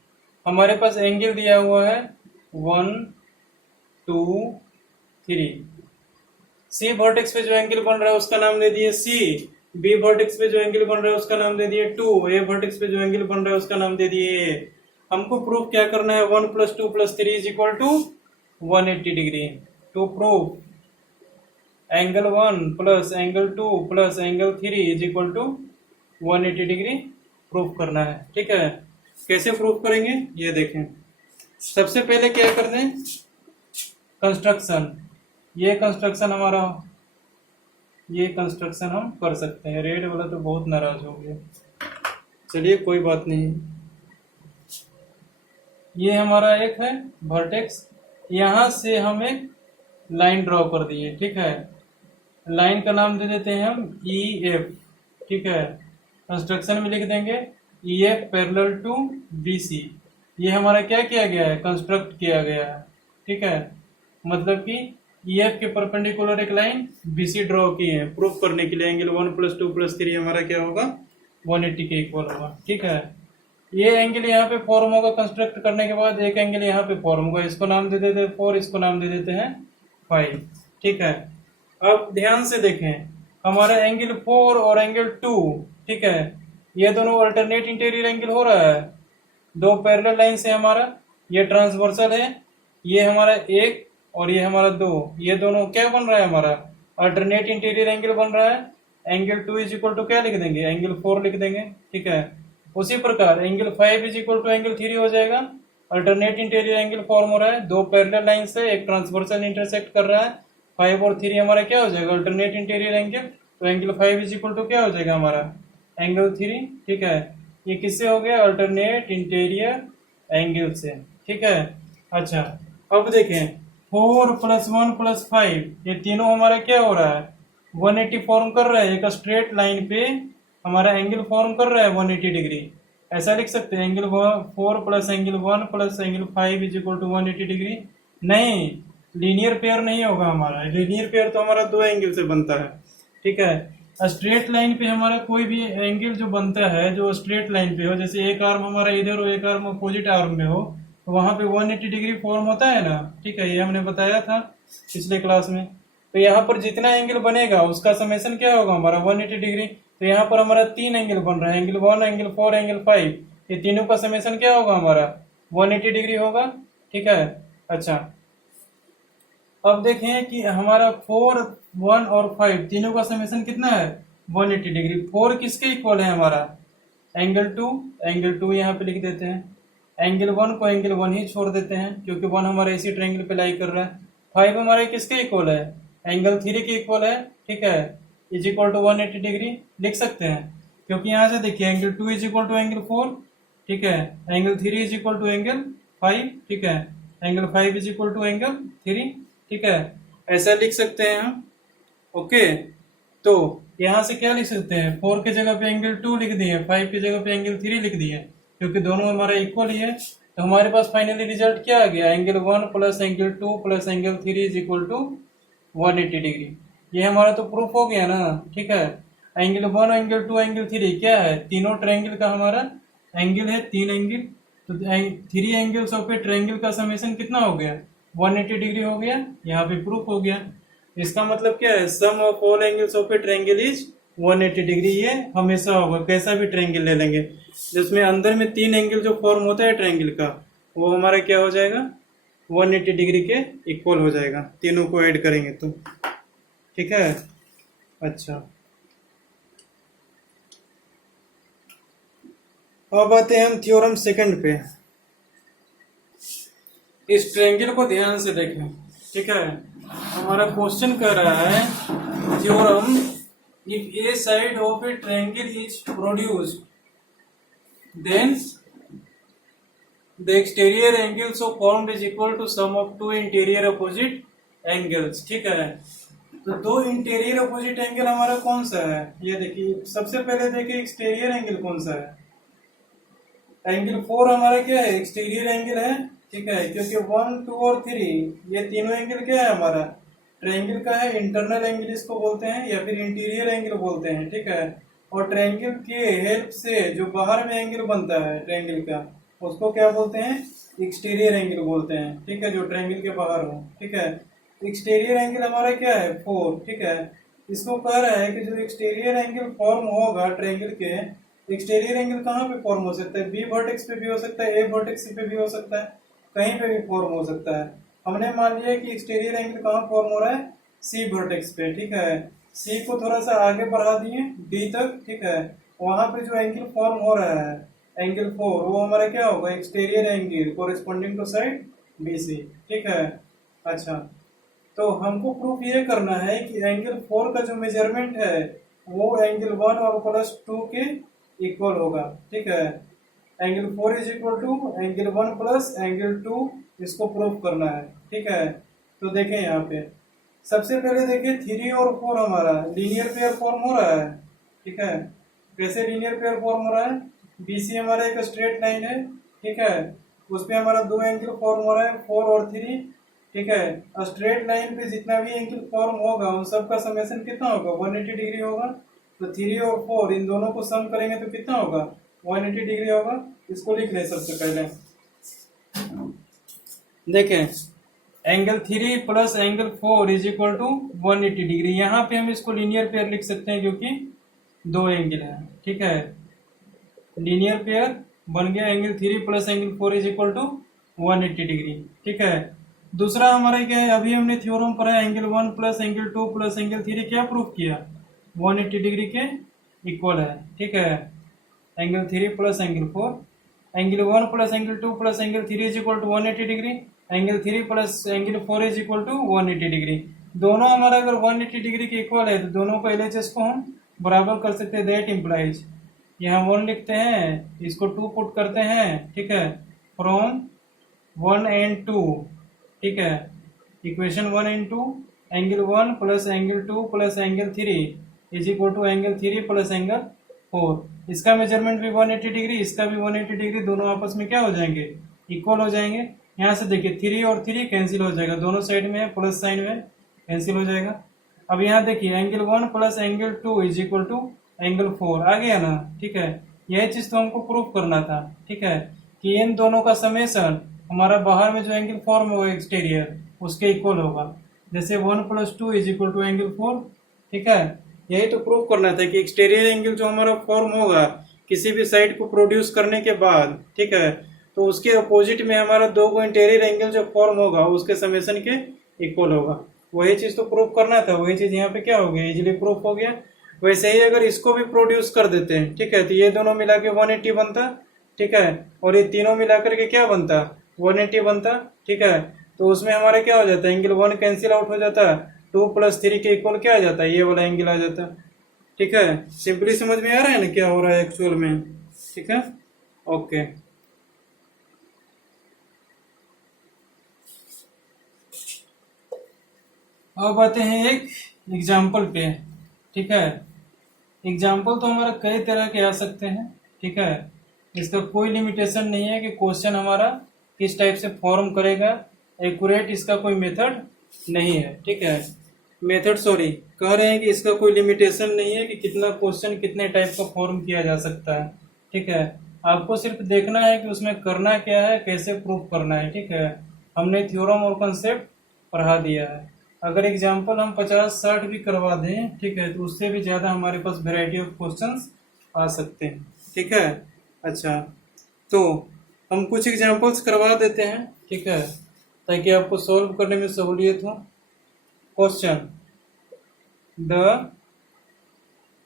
हमारे पास एंगल दिया हुआ है 1 2 3। सी वर्टेक्स पे जो एंगल बन रहा है उसका नाम दे दिए सी, बी वर्टेक्स पे जो एंगल बन रहा है उसका नाम दे दिए 2, ए वर्टेक्स पे जो एंगल बन रहा है उसका नाम दे दिए ए। हमको प्रूफ क्या करना है, 1 + 2 + 3 = 180 degree. To proof angle 1 + angle 2 + angle 3 = 180 degree proof करना है। ठीक है, कैसे प्रूफ करेंगे ये देखें। सबसे पहले क्या कर दें, कंस्ट्रक्शन। ये कंस्ट्रक्शन हमारा, ये कंस्ट्रक्शन हम कर सकते हैं। रेड वाला तो बहुत नाराज हो गया, चलिए कोई बात नहीं। ये हमारा एक है वर्टेक्स, यहां से हम एक लाइन ड्रॉ कर दिए। ठीक है, लाइन का नाम दे देते हैं हम ई एफ। ठीक है, कंस्ट्रक्शन में लिख देंगे E F parallel to B C. ये हमारा क्या किया गया है, कंस्ट्रक्ट किया गया है। ठीक है, मतलब कि ई एफ के परपेंडिकुलर एक लाइन बी सी ड्रॉ की है प्रूफ करने के लिए। एंगल 1 + 2 + 3 हमारा क्या होगा, 180 के इक्वल होगा। ठीक है, ये एंगल यहाँ पे फॉर्म होगा कंस्ट्रक्ट करने के बाद, एक एंगल यहाँ पे फॉर्म होगा, इसको नाम दे देते हैं 4, इसको नाम दे देते हैं 5। ठीक है, अब ध्यान से देखें हमारा एंगल 4 और एंगल 2, ठीक है, ये दोनों अल्टरनेट इंटीरियर एंगल हो रहा है। दो पैरेलल लाइन से हमारा ये ट्रांसवर्सल है, ये हमारा 1 और ये हमारा 2, ये दोनों क्या बन रहा है, हमारा अल्टरनेट इंटीरियर एंगल बन रहा है। एंगल 2 = क्या लिख देंगे, एंगल 4 लिख देंगे। ठीक है, उसी प्रकार एंगल 5 = एंगल 3 हो जाएगा। अल्टरनेट इंटीरियर एंगल फॉर्म हो रहा है, दो पैरेलल लाइन से एक ट्रांसवर्सल इंटरसेक्ट कर रहा है। 5 और 3 हमारा क्या हो जाएगा, अल्टरनेट इंटीरियर एंगल। तो एंगल 5 = क्या हो जाएगा हमारा, एंगल 3। ठीक है, ये किससे हो गया, अल्टरनेट इंटीरियर एंगल से। ठीक है, अच्छा अब देखें 4 + 1 + 5 ये तीनों हमारा क्या हो रहा है, 180 फॉर्म कर रहा है। एक स्ट्रेट लाइन पे हमारा एंगल फॉर्म कर रहा है 180 डिग्री। ऐसा लिख सकते हैं एंगल 4 + एंगल 1 + एंगल 5 = 180 डिग्री। नहीं, लीनियर पेयर नहीं होगा हमारा। लीनियर पेयर तो हमारा दो एंगल से बनता है। ठीक है, स्ट्रेट लाइन पे हमारा कोई भी एंगल जो बनता है, जो स्ट्रेट लाइन पे हो, जैसे एक आर्म हमारा इधर हो, एक आर्म अपोजिट आर्म में हो, तो वहां पे 180 डिग्री फॉर्म होता है ना। ठीक है, ये हमने बताया था पिछले क्लास में। तो यहाँ पर जितना एंगल बनेगा उसका समेशन क्या होगा हमारा, 180 डिग्री। तो यहाँ पर हमारा 3 एंगल बन रहा है, एंगल 1, एंगल 4, एंगल 5, ये तीनों का समेशन क्या होगा हमारा, 180 डिग्री होगा। ठीक है, अच्छा अब देखें कि हमारा 4, 1 और 5 तीनों का समेशन कितना है, 180 डिग्री। 4 किसके इक्वल है हमारा, एंगल 2। एंगल 2 यहाँ पे लिख देते हैं। एंगल 1 को एंगल 1 ही छोड़ देते हैं क्योंकि 1 हमारा इसी ट्रायंगल पे लाई कर रहा है। 5 हमारे किसके इक्वल है, एंगल 3 के इक्वल है। ठीक है, = 180 डिग्री लिख सकते हैं क्योंकि यहाँ से देखिए एंगल 2 = एंगल 4। ठीक है, एंगल 3 = एंगल 5। ठीक है, एंगल 5 = एंगल 3। ठीक है, ऐसा लिख सकते हैं हम। ओके, तो यहाँ से क्या लिख सकते हैं, 4 की जगह पे एंगल 2 लिख दिए, 5 की जगह पे एंगल 3 लिख दिए क्योंकि दोनों हमारा इक्वल ही है। तो हमारे पास फाइनली रिजल्ट क्या आ गया, एंगल 1 + एंगल 2 + एंगल 3 = 180 डिग्री। ये हमारा तो प्रूफ हो गया ना। ठीक है, एंगल 1, एंगल 2, एंगल 3 क्या है, तीनों ट्रायंगल का हमारा एंगल है, 3 एंगल। तो 3 एंगल्स ऑफ ए ट्रायंगल का समेशन कितना हो गया, 180 डिग्री हो गया। यहाँ पे प्रूफ हो गया। इसका मतलब क्या है, sum of all angles of a triangle is 180 degree. ये हमेशा होगा, कैसा भी ट्रायंगल ले लेंगे जिसमें अंदर में 3 एंगल जो फॉर्म होता है ट्रायंगल का, वो हमारा क्या हो जाएगा, 180 डिग्री के इक्वल हो जाएगा, तीनों को ऐड करेंगे तो। ठीक है, अच्छा अब आते हैं हम थ्योरम सेकंड पे। इस ट्रायंगल को ध्यान से देखें। ठीक है, हमारा क्वेश्चन कह रहा है theorem if a side of a triangle is produced then the exterior angles of formed is equal to sum of two interior opposite angles. ठीक है, तो दो इंटीरियर अपोजिट एंगल हमारा कौन सा है, ये देखिए। सबसे पहले देखिए एक्सटीरियर एंगल कौन सा है, एंगल 4 हमारा क्या है, एक्सटीरियर एंगल है। ठीक है, क्योंकि 1, 2 और 3 ये तीनों एंगल क्या है हमारा, ट्रायंगल का है। इंटरनल एंगल इसको बोलते हैं या फिर इंटीरियर एंगल बोलते हैं। ठीक है, और ट्रायंगल के हेल्प से जो बाहर में एंगल बनता है ट्रायंगल का, उसको क्या बोलते हैं, एक्सटीरियर एंगल बोलते हैं। ठीक है, जो ट्रायंगल के बाहर हो। ठीक है, एक्सटीरियर एंगल हमारा क्या है, 4। ठीक है, इसको कह रहा है कि जो एक्सटीरियर एंगल फॉर्म होगा ट्रायंगल के, एक्सटीरियर एंगल कहाँ पे फॉर्म हो सकता है, बी वर्टेक्स पे भी हो सकता है, ए वर्टेक्स पे भी हो सकता है, कहीं पे भी फॉर्म हो सकता है। हमने मान लिया कि एक्सटीरियर एंगल कहाँ फॉर्म हो रहा है, सी वर्टेक्स पे। ठीक है, सी को थोड़ा सा आगे बढ़ा दिए डी तक। ठीक है, वहां पे जो एंगल फॉर्म हो रहा है एंगल 4, वो हमारा क्या होगा, exterior angle corresponding to side B C. ठीक है, अच्छा तो हमको प्रूफ ये करना है कि एंगल 4 का जो मेजरमेंट है वो एंगल 1 और +2 के इक्वल होगा। ठीक है, angle 4 is equal to angle 1 plus angle 2, इसको प्रूफ करना है। ठीक है, तो देखें यहाँ पे सबसे पहले देखिए 3 और 4 हमारा लीनियर पेयर फॉर्म हो रहा है। ठीक है, कैसे लीनियर पेयर फॉर्म हो रहा है, बीसी हमारा एक स्ट्रेट लाइन है। ठीक है, उस पे हमारा दो एंगल फॉर्म हो रहा है 4 और 3। ठीक है, स्ट्रेट लाइन पे जितना भी एंगल फॉर्म होगा उन सब का समेशन कितना होगा, 180 डिग्री होगा। तो 3 और 4 इन दोनों को सम करेंगे तो कितना होगा, 180 डिग्री होगा। इसको लिख लें सबसे पहले, देखें angle 3 plus angle 4 is equal to 180 degree. यहाँ पे हम इसको लीनियर पेयर लिख सकते हैं क्योंकि दो एंगल है। ठीक है, लीनियर पेयर बन गया, angle 3 plus angle 4 is equal to 180 degree. ठीक है, दूसरा हमारा क्या है, अभी हमने थ्योरम पढ़ा angle 1 plus angle 2 plus angle 3 क्या प्रूफ किया, 180 डिग्री के इक्वल है। ठीक है, angle 3 plus angle 4, angle 1 plus angle 2 plus angle 3 is equal to 180 degree, angle 3 plus angle 4 is equal to 180 degree. दोनों हमारा अगर 180 डिग्री के इक्वल है तो दोनों को LHS को हम बराबर कर सकते हैं। दैट इम्प्लाइज, यहाँ 1 लिखते हैं, इसको 2 पुट करते हैं। ठीक है, फ्रॉम 1 एंड 2। ठीक है, equation 1 and 2, angle 1 plus angle 2 plus angle 3 is equal to angle 3 plus angle 4। इसका मेजरमेंट भी 180 डिग्री, इसका भी 180 डिग्री, दोनों आपस में क्या हो जाएंगे, इक्वल हो जाएंगे। यहाँ से देखिए 3 और 3 कैंसिल हो जाएगा, दोनों साइड में प्लस साइन में कैंसिल हो जाएगा। अब यहाँ देखिए angle 1 plus angle 2 is equal to angle 4 आ गया ना। ठीक है, यह चीज तो हमको प्रूफ करना था। ठीक है, कि इन दोनों का समेशन हमारा बाहर में जो एंगल फॉर्म होगा एक्सटीरियर उसके इक्वल होगा, जैसे 1 + 2 इज इक्वल टू एंगल 4। ठीक है, यही तो प्रूफ करना था कि एक्सटीरियर एंगल जो हमारा फॉर्म होगा किसी भी साइड को प्रोड्यूस करने के बाद, ठीक है, तो उसके अपोजिट में हमारा दो को इंटीरियर एंगल जो फॉर्म होगा उसके समेशन के इक्वल होगा। वही चीज तो प्रूफ करना था, वही चीज यहाँ पे क्या हो गया, इजिली प्रूफ हो गया। वैसे ही अगर इसको भी प्रोड्यूस कर देते हैं, ठीक है, तो ये दोनों मिला के 180 बनता। ठीक है, और ये तीनों मिलाकर के क्या बनता, 180 बनता। ठीक है, तो उसमें हमारा क्या हो जाता है, एंगल 1 कैंसिल आउट हो जाता, 2 + 3 के इक्वल क्या आ जाता है, ये वाला एंगल आ जाता। ठीक है, सिंपली समझ में आ रहा है ना क्या हो रहा है एक्चुअल में। ठीक है, ओके। अब आते हैं एक एग्जाम्पल पे। ठीक है, एग्जाम्पल तो हमारा कई तरह के आ सकते हैं। ठीक है, इसका कोई लिमिटेशन नहीं है कि क्वेश्चन हमारा किस टाइप से फॉर्म करेगा, एक्यूरेट इसका कोई मेथड नहीं है। ठीक है, मेथड सॉरी कह रहे हैं कि इसका कोई लिमिटेशन नहीं है कि कितना क्वेश्चन कितने टाइप का फॉर्म किया जा सकता है। ठीक है, आपको सिर्फ देखना है कि उसमें करना क्या है, कैसे प्रूफ करना है। ठीक है, हमने थ्योरम और कंसेप्ट पढ़ा दिया है। अगर एग्जाम्पल हम 50-60 भी करवा दें, ठीक है, तो उससे भी ज़्यादा हमारे पास वैरायटी ऑफ क्वेश्चंस आ सकते हैं, ठीक है। अच्छा, तो हम कुछ एग्जाम्पल्स करवा देते हैं, ठीक है, ताकि आपको सॉल्व करने में सहूलियत हो। Question, the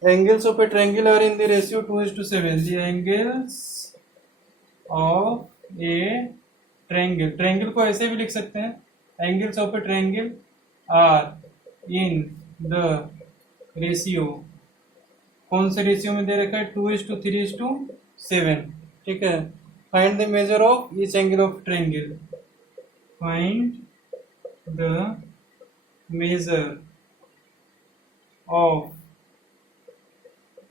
angles of a triangle are in the ratio 2:7। The angles of a triangle, triangle को ऐसे भी लिख सकते हैं, angles of a triangle are in the ratio, कौन से रेशियो में दे रखा है, 2:3:7, ठीक है। Find the measure of each angle of triangle, find the measure of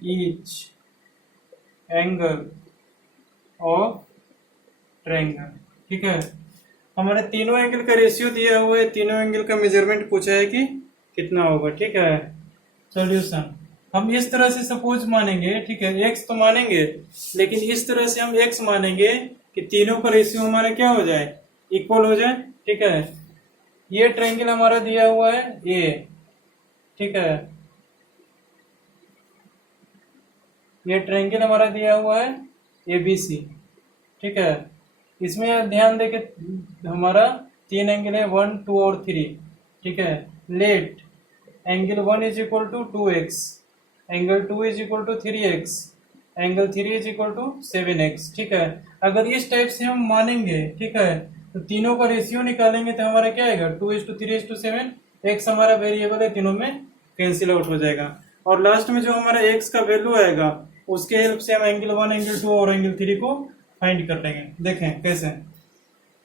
each angle of triangle, ठीक है। हमारे तीनों एंगल का रेशियो दिया हुआ है, तीनों एंगल का मेजरमेंट पूछा है कि कितना होगा, ठीक है। सॉल्यूशन, हम इस तरह से सपोज मानेंगे, ठीक है, x तो मानेंगे, लेकिन इस तरह से हम x मानेंगे कि तीनों का रेशियो हमारा क्या हो जाए, इक्वल हो जाए, ठीक है। ये ट्रायंगल हमारा दिया हुआ है A, ठीक है, ये ट्रायंगल हमारा दिया हुआ है ABC, ठीक है। इसमें आप ध्यान दें कि हमारा 3 एंगल है, 1, 2 और 3, ठीक है। Let angle 1 is equal to 2x, angle 2 is equal to 3x, angle 3 is equal to 7x, ठीक है। अगर इस टाइप से हम मानेंगे, ठीक है, तो तीनों का रेशियो निकालेंगे तो हमारा क्या आएगा, 2:3:7, x हमारा वेरिएबल है, तीनों में कैंसिल आउट हो जाएगा, और लास्ट में जो हमारा x का वैल्यू आएगा उसके हेल्प से हम एंगल 1, एंगल 2 और एंगल 3 को फाइंड कर लेंगे। देखें कैसे,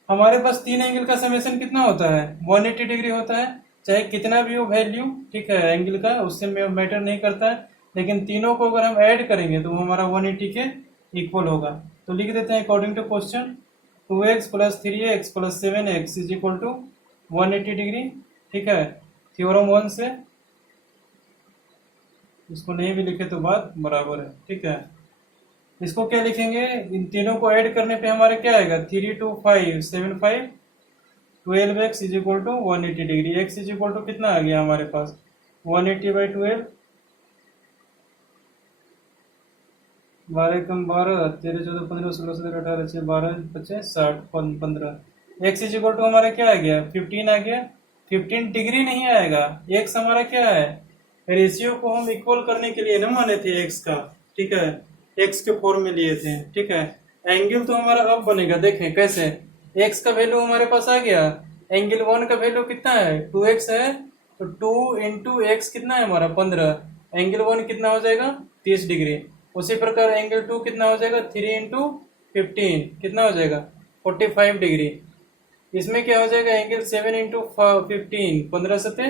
हमारे पास 3 एंगल का समेशन कितना होता है, 180 डिग्री होता है, चाहे कितना भी हो वैल्यू, ठीक है, एंगल का, उससे मैटर नहीं करता है, लेकिन तीनों को अगर हम ऐड करेंगे तो हमारा 180 के इक्वल होगा। तो लिख देते हैं according to question, 2x + 3x + 7x is equal to 180 degree, ठीक है। थ्योरम 1 से, इसको नहीं भी लिखे तो बात बराबर है, ठीक है। इसको क्या लिखेंगे, इन तीनों को ऐड करने पे हमारा क्या आएगा, 3 2 5 7 5 12x is equal to 180 degree. x is equal to कितना आ गया हमारे पास, 180/12, 12 कम 12, 13 14 15 16 17 18 6 12 25 60 15, x इज इक्वल टू हमारा क्या आ गया, 15 आ गया। 15 डिग्री नहीं आएगा, x हमारा क्या है, रेशियो को हम इक्वल करने के लिए ना माने थे x का, ठीक है, x के फॉर्म में लिए थे, ठीक है। एंगल तो हमारा अब बनेगा, देखें कैसे, x का वैल्यू हमारे पास आ गया, एंगल 1 का वैल्यू कितना है, 2x है, तो 2 × x कितना है हमारा 15, एंगल 1 कितना हो जाएगा 30 डिग्री। उसी प्रकार एंगल 2 कितना हो जाएगा, 3 × 15 कितना हो जाएगा 45 डिग्री। इसमें क्या हो जाएगा, एंगल 7 × 15, 15 सते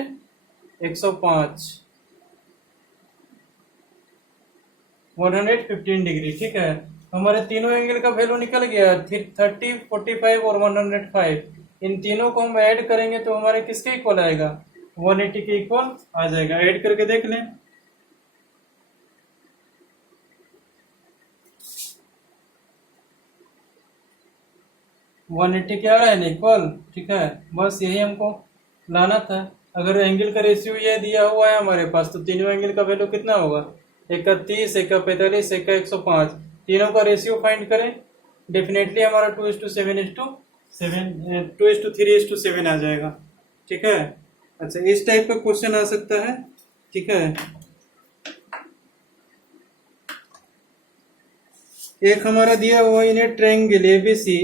105, 115 डिग्री, ठीक है। हमारे तीनों एंगल का वैल्यू निकल गया, 30, 45 और 105। इन तीनों को हम ऐड करेंगे तो हमारे किसके इक्वल आएगा, 180 के इक्वल आ जाएगा। ऐड करके देख लें, वन एट्टी क्या आ रहा है ना, इक्वल, ठीक है। बस यही हमको लाना था। अगर एंगल का रेशियो ये दिया हुआ है हमारे पास, तो तीनों एंगल का वैल्यू कितना होगा, एक का 30, एक का 45, एक का 105। तीनों का रेशियो फाइंड करें, डेफिनेटली हमारा 2:3:7 आ जाएगा, ठीक है। अच्छा, इस टाइप का क्वेश्चन आ सकता है, ठीक है। एक हमारा दिया हुआ इन्हें ट्रायंगल एबीसी,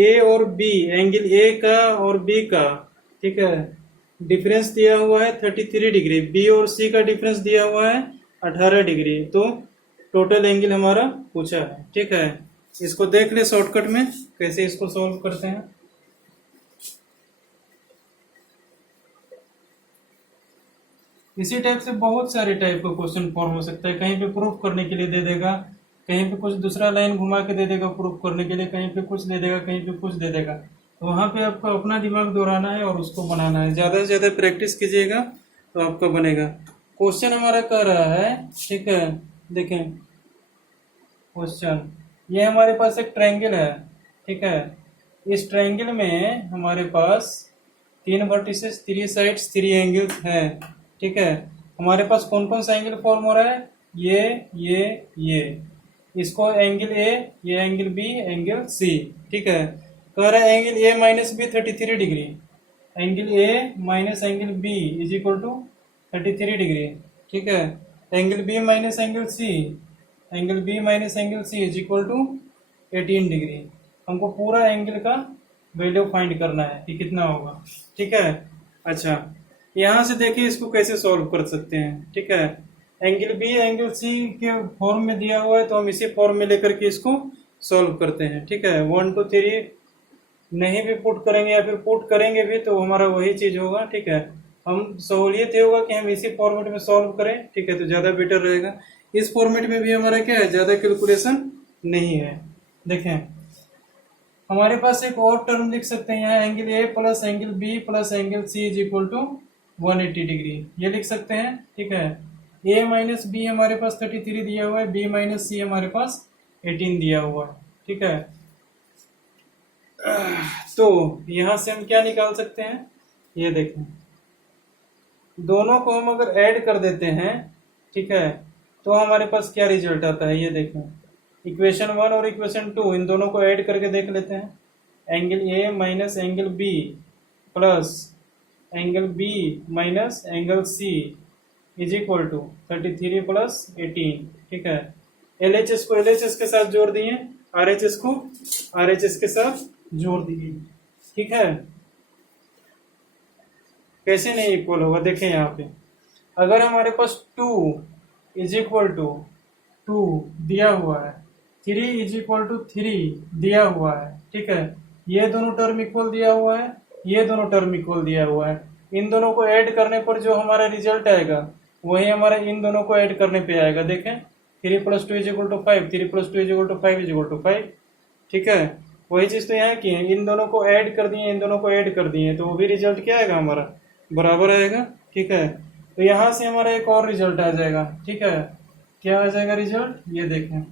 ए और बी, एंगल ए का और बी का, ठीक है, डिफरेंस दिया हुआ है 33 डिग्री, बी और सी का डिफरेंस दिया हुआ है 18 डिग्री। तो टोटल एंगल हमारा पूछा है, ठीक है। इसको देख ले शॉर्टकट में कैसे इसको सॉल्व करते हैं। इसी टाइप से बहुत सारे टाइप का क्वेश्चन फॉर्म हो सकता है। कहीं पे प्रूफ करने के लिए दे देगा, कहीं पे कुछ दूसरा लाइन घुमा के दे देगा प्रूफ करने के लिए, कहीं पे कुछ दे देगा, कहीं पे कुछ दे देगा। तो वहां पे आपको अपना दिमाग दौड़ाना है और उसको बनाना है। ज्यादा से ज्यादा प्रैक्टिस कीजिएगा तो आपका बनेगा। क्वेश्चन हमारा कह रहा है, ठीक है, देखें क्वेश्चन, ये हमारे पास एक ट्रायंगल है, ठीक है। इस ट्रायंगल में हमारे पास 3 वर्टिसेस, 3 साइड्स, 3 एंगल्स है। ठीक है, हमारे पास कौन कौन सा एंगल फॉर्म हो रहा है? ये इसको एंगल ए, ये एंगल बी, एंगल सी। ठीक है, कह रहा है angle A minus B 33 degree, angle A minus angle B is equal to 33 degree. ठीक है, angle B minus angle C, angle B minus angle C is equal to 18 degree. हमको पूरा एंगल का वैल्यू फाइंड करना है कि कितना होगा। ठीक है, अच्छा यहाँ से देखिए इसको कैसे सॉल्व कर सकते हैं। ठीक है, एंगल बी एंगल सी के फॉर्म में दिया हुआ है तो हम इसी फॉर्म में लेकर के इसको सॉल्व करते हैं। ठीक है, 1 2 3 नहीं भी पुट करेंगे या फिर पुट करेंगे भी तो हमारा वही चीज होगा। ठीक है, हम सहूलियत ये होगा कि हम इसी फॉर्मेट में सॉल्व करें। ठीक है, तो ज्यादा बेटर रहेगा। इस फॉर्मेट में भी हमारा क्या है, ज्यादा कैलकुलेशन नहीं है। देखें, हमारे पास एक और टर्म लिख सकते हैं यहाँ, angle A plus angle B plus angle C is equal to 180 degree, ये लिख सकते हैं। ठीक है, ए माइनस बी हमारे पास 33 दिया हुआ है, बी माइनस सी हमारे पास 18 दिया हुआ है। ठीक है, तो यहां से हम क्या निकाल सकते हैं, ये देखें, दोनों को हम अगर ऐड कर देते हैं, ठीक है, तो हमारे पास क्या रिजल्ट आता है, ये देखें, इक्वेशन 1 और इक्वेशन 2 इन दोनों को ऐड करके देख लेते हैं। Angle A minus angle B plus angle B minus angle C is equal to 33 plus 18। ठीक है, LHS को LHS के साथ जोड़ दिए, RHS को RHS के साथ जोड़ दिए। ठीक है, कैसे नहीं इक्वल होगा, देखें यहाँ पे, अगर हमारे पास 2 इज इक्वल टू 2 दिया हुआ है, 3 इज इक्वल टू 3 दिया हुआ है। ठीक है, ये दोनों टर्म इक्वल दिया हुआ है, ये दोनों टर्म इक्वल दिया हुआ है, इन दोनों को ऐड करने पर जो हमारा रिजल्ट आएगा वही हमारा इन दोनों को ऐड करने पे आएगा। देखें, 3 + 2 is equal to 5, 3 + 2 is equal to 5 is equal to 5। ठीक है, वही चीज तो यहाँ की है, इन दोनों को ऐड कर दिए, इन दोनों को ऐड कर दिए, तो वो भी रिजल्ट क्या आएगा, हमारा बराबर आएगा। ठीक है, तो यहाँ से हमारा एक और रिजल्ट आ जाएगा। ठीक है, क्या आ जाएगा रिजल्ट, ये देखें,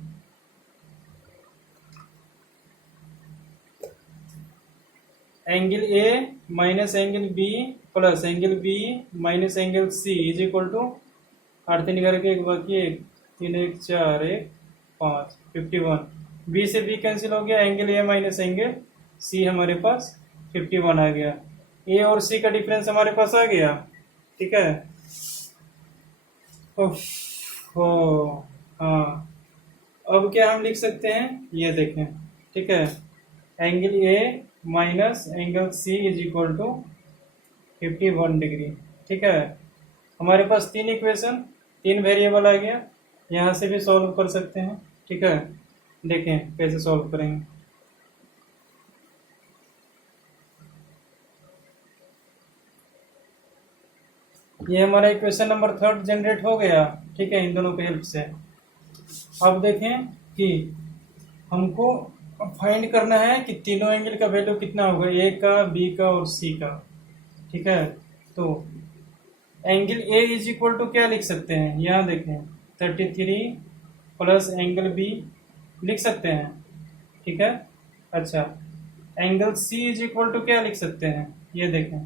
angle A minus angle B plus angle B minus angle C is equal to 8 3 करके 1 बाकी 1 3 1 4 1 5 51। बी से बी कैंसिल हो गया, angle A minus angle C हमारे पास 51 आ गया। ए और सी का डिफरेंस हमारे पास आ गया। ठीक है, हो हाँ, अब क्या हम लिख सकते हैं, ये देखें। ठीक है, angle A minus angle C is equal to 51 degree. ठीक है, हमारे पास 3 इक्वेशन 3 वेरिएबल आ गया, यहाँ से भी सॉल्व कर सकते हैं। ठीक है, देखें कैसे सॉल्व करेंगे। ये हमारा इक्वेशन नंबर 3 जनरेट हो गया। ठीक है, इन दोनों की हेल्प से अब देखें कि हमको फाइंड करना है कि तीनों एंगल का वैल्यू कितना होगा, ए का, बी का और सी का। ठीक है, तो angle A is equal to क्या लिख सकते हैं, यहाँ देखें 33 प्लस एंगल बी लिख सकते हैं। ठीक है, अच्छा angle C is equal to क्या लिख सकते हैं, ये देखें,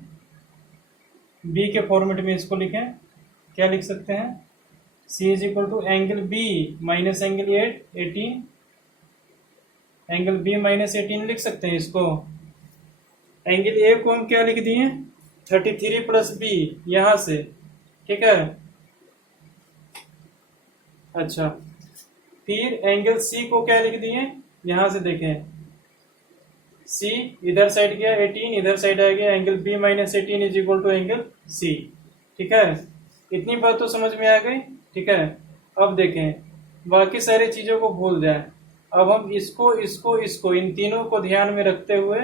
बी के फॉर्मेट में इसको लिखें, क्या लिख सकते हैं, C is equal to angle B minus angle 18, angle B minus 18 लिख सकते हैं इसको। एंगल ए को हम क्या लिख दिए, 33 प्लस बी यहां से। ठीक है, अच्छा फिर एंगल सी को क्या लिख दिए, यहां से देखें, सी इधर साइड गया 18, इधर साइड आ गया, angle B minus 18 is equal to angle C. ठीक है, इतनी बात तो समझ में आ गई। ठीक है, अब देखें, बाकी सारी चीजों को भूल जाए, अब हम इसको इसको इसको इन तीनों को ध्यान में रखते हुए,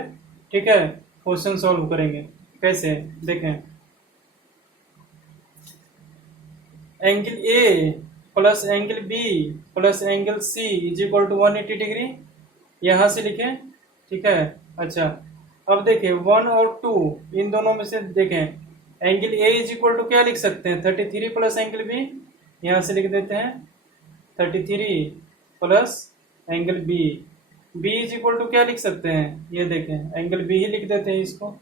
ठीक है, क्वेश्चन सॉल्व करेंगे। कैसे, देखें, angle A plus angle B plus angle C is equal to 180 degree, यहां से लिखें। ठीक है, अच्छा अब देखें 1 और 2 इन दोनों में से देखें, angle A is equal to क्या लिख सकते हैं, 33 प्लस एंगल बी, यहां से लिख देते हैं 33 plus angle B. B is equal to क्या लिख सकते हैं, ये देखें, एंगल बी ही लिख देते हैं इसको।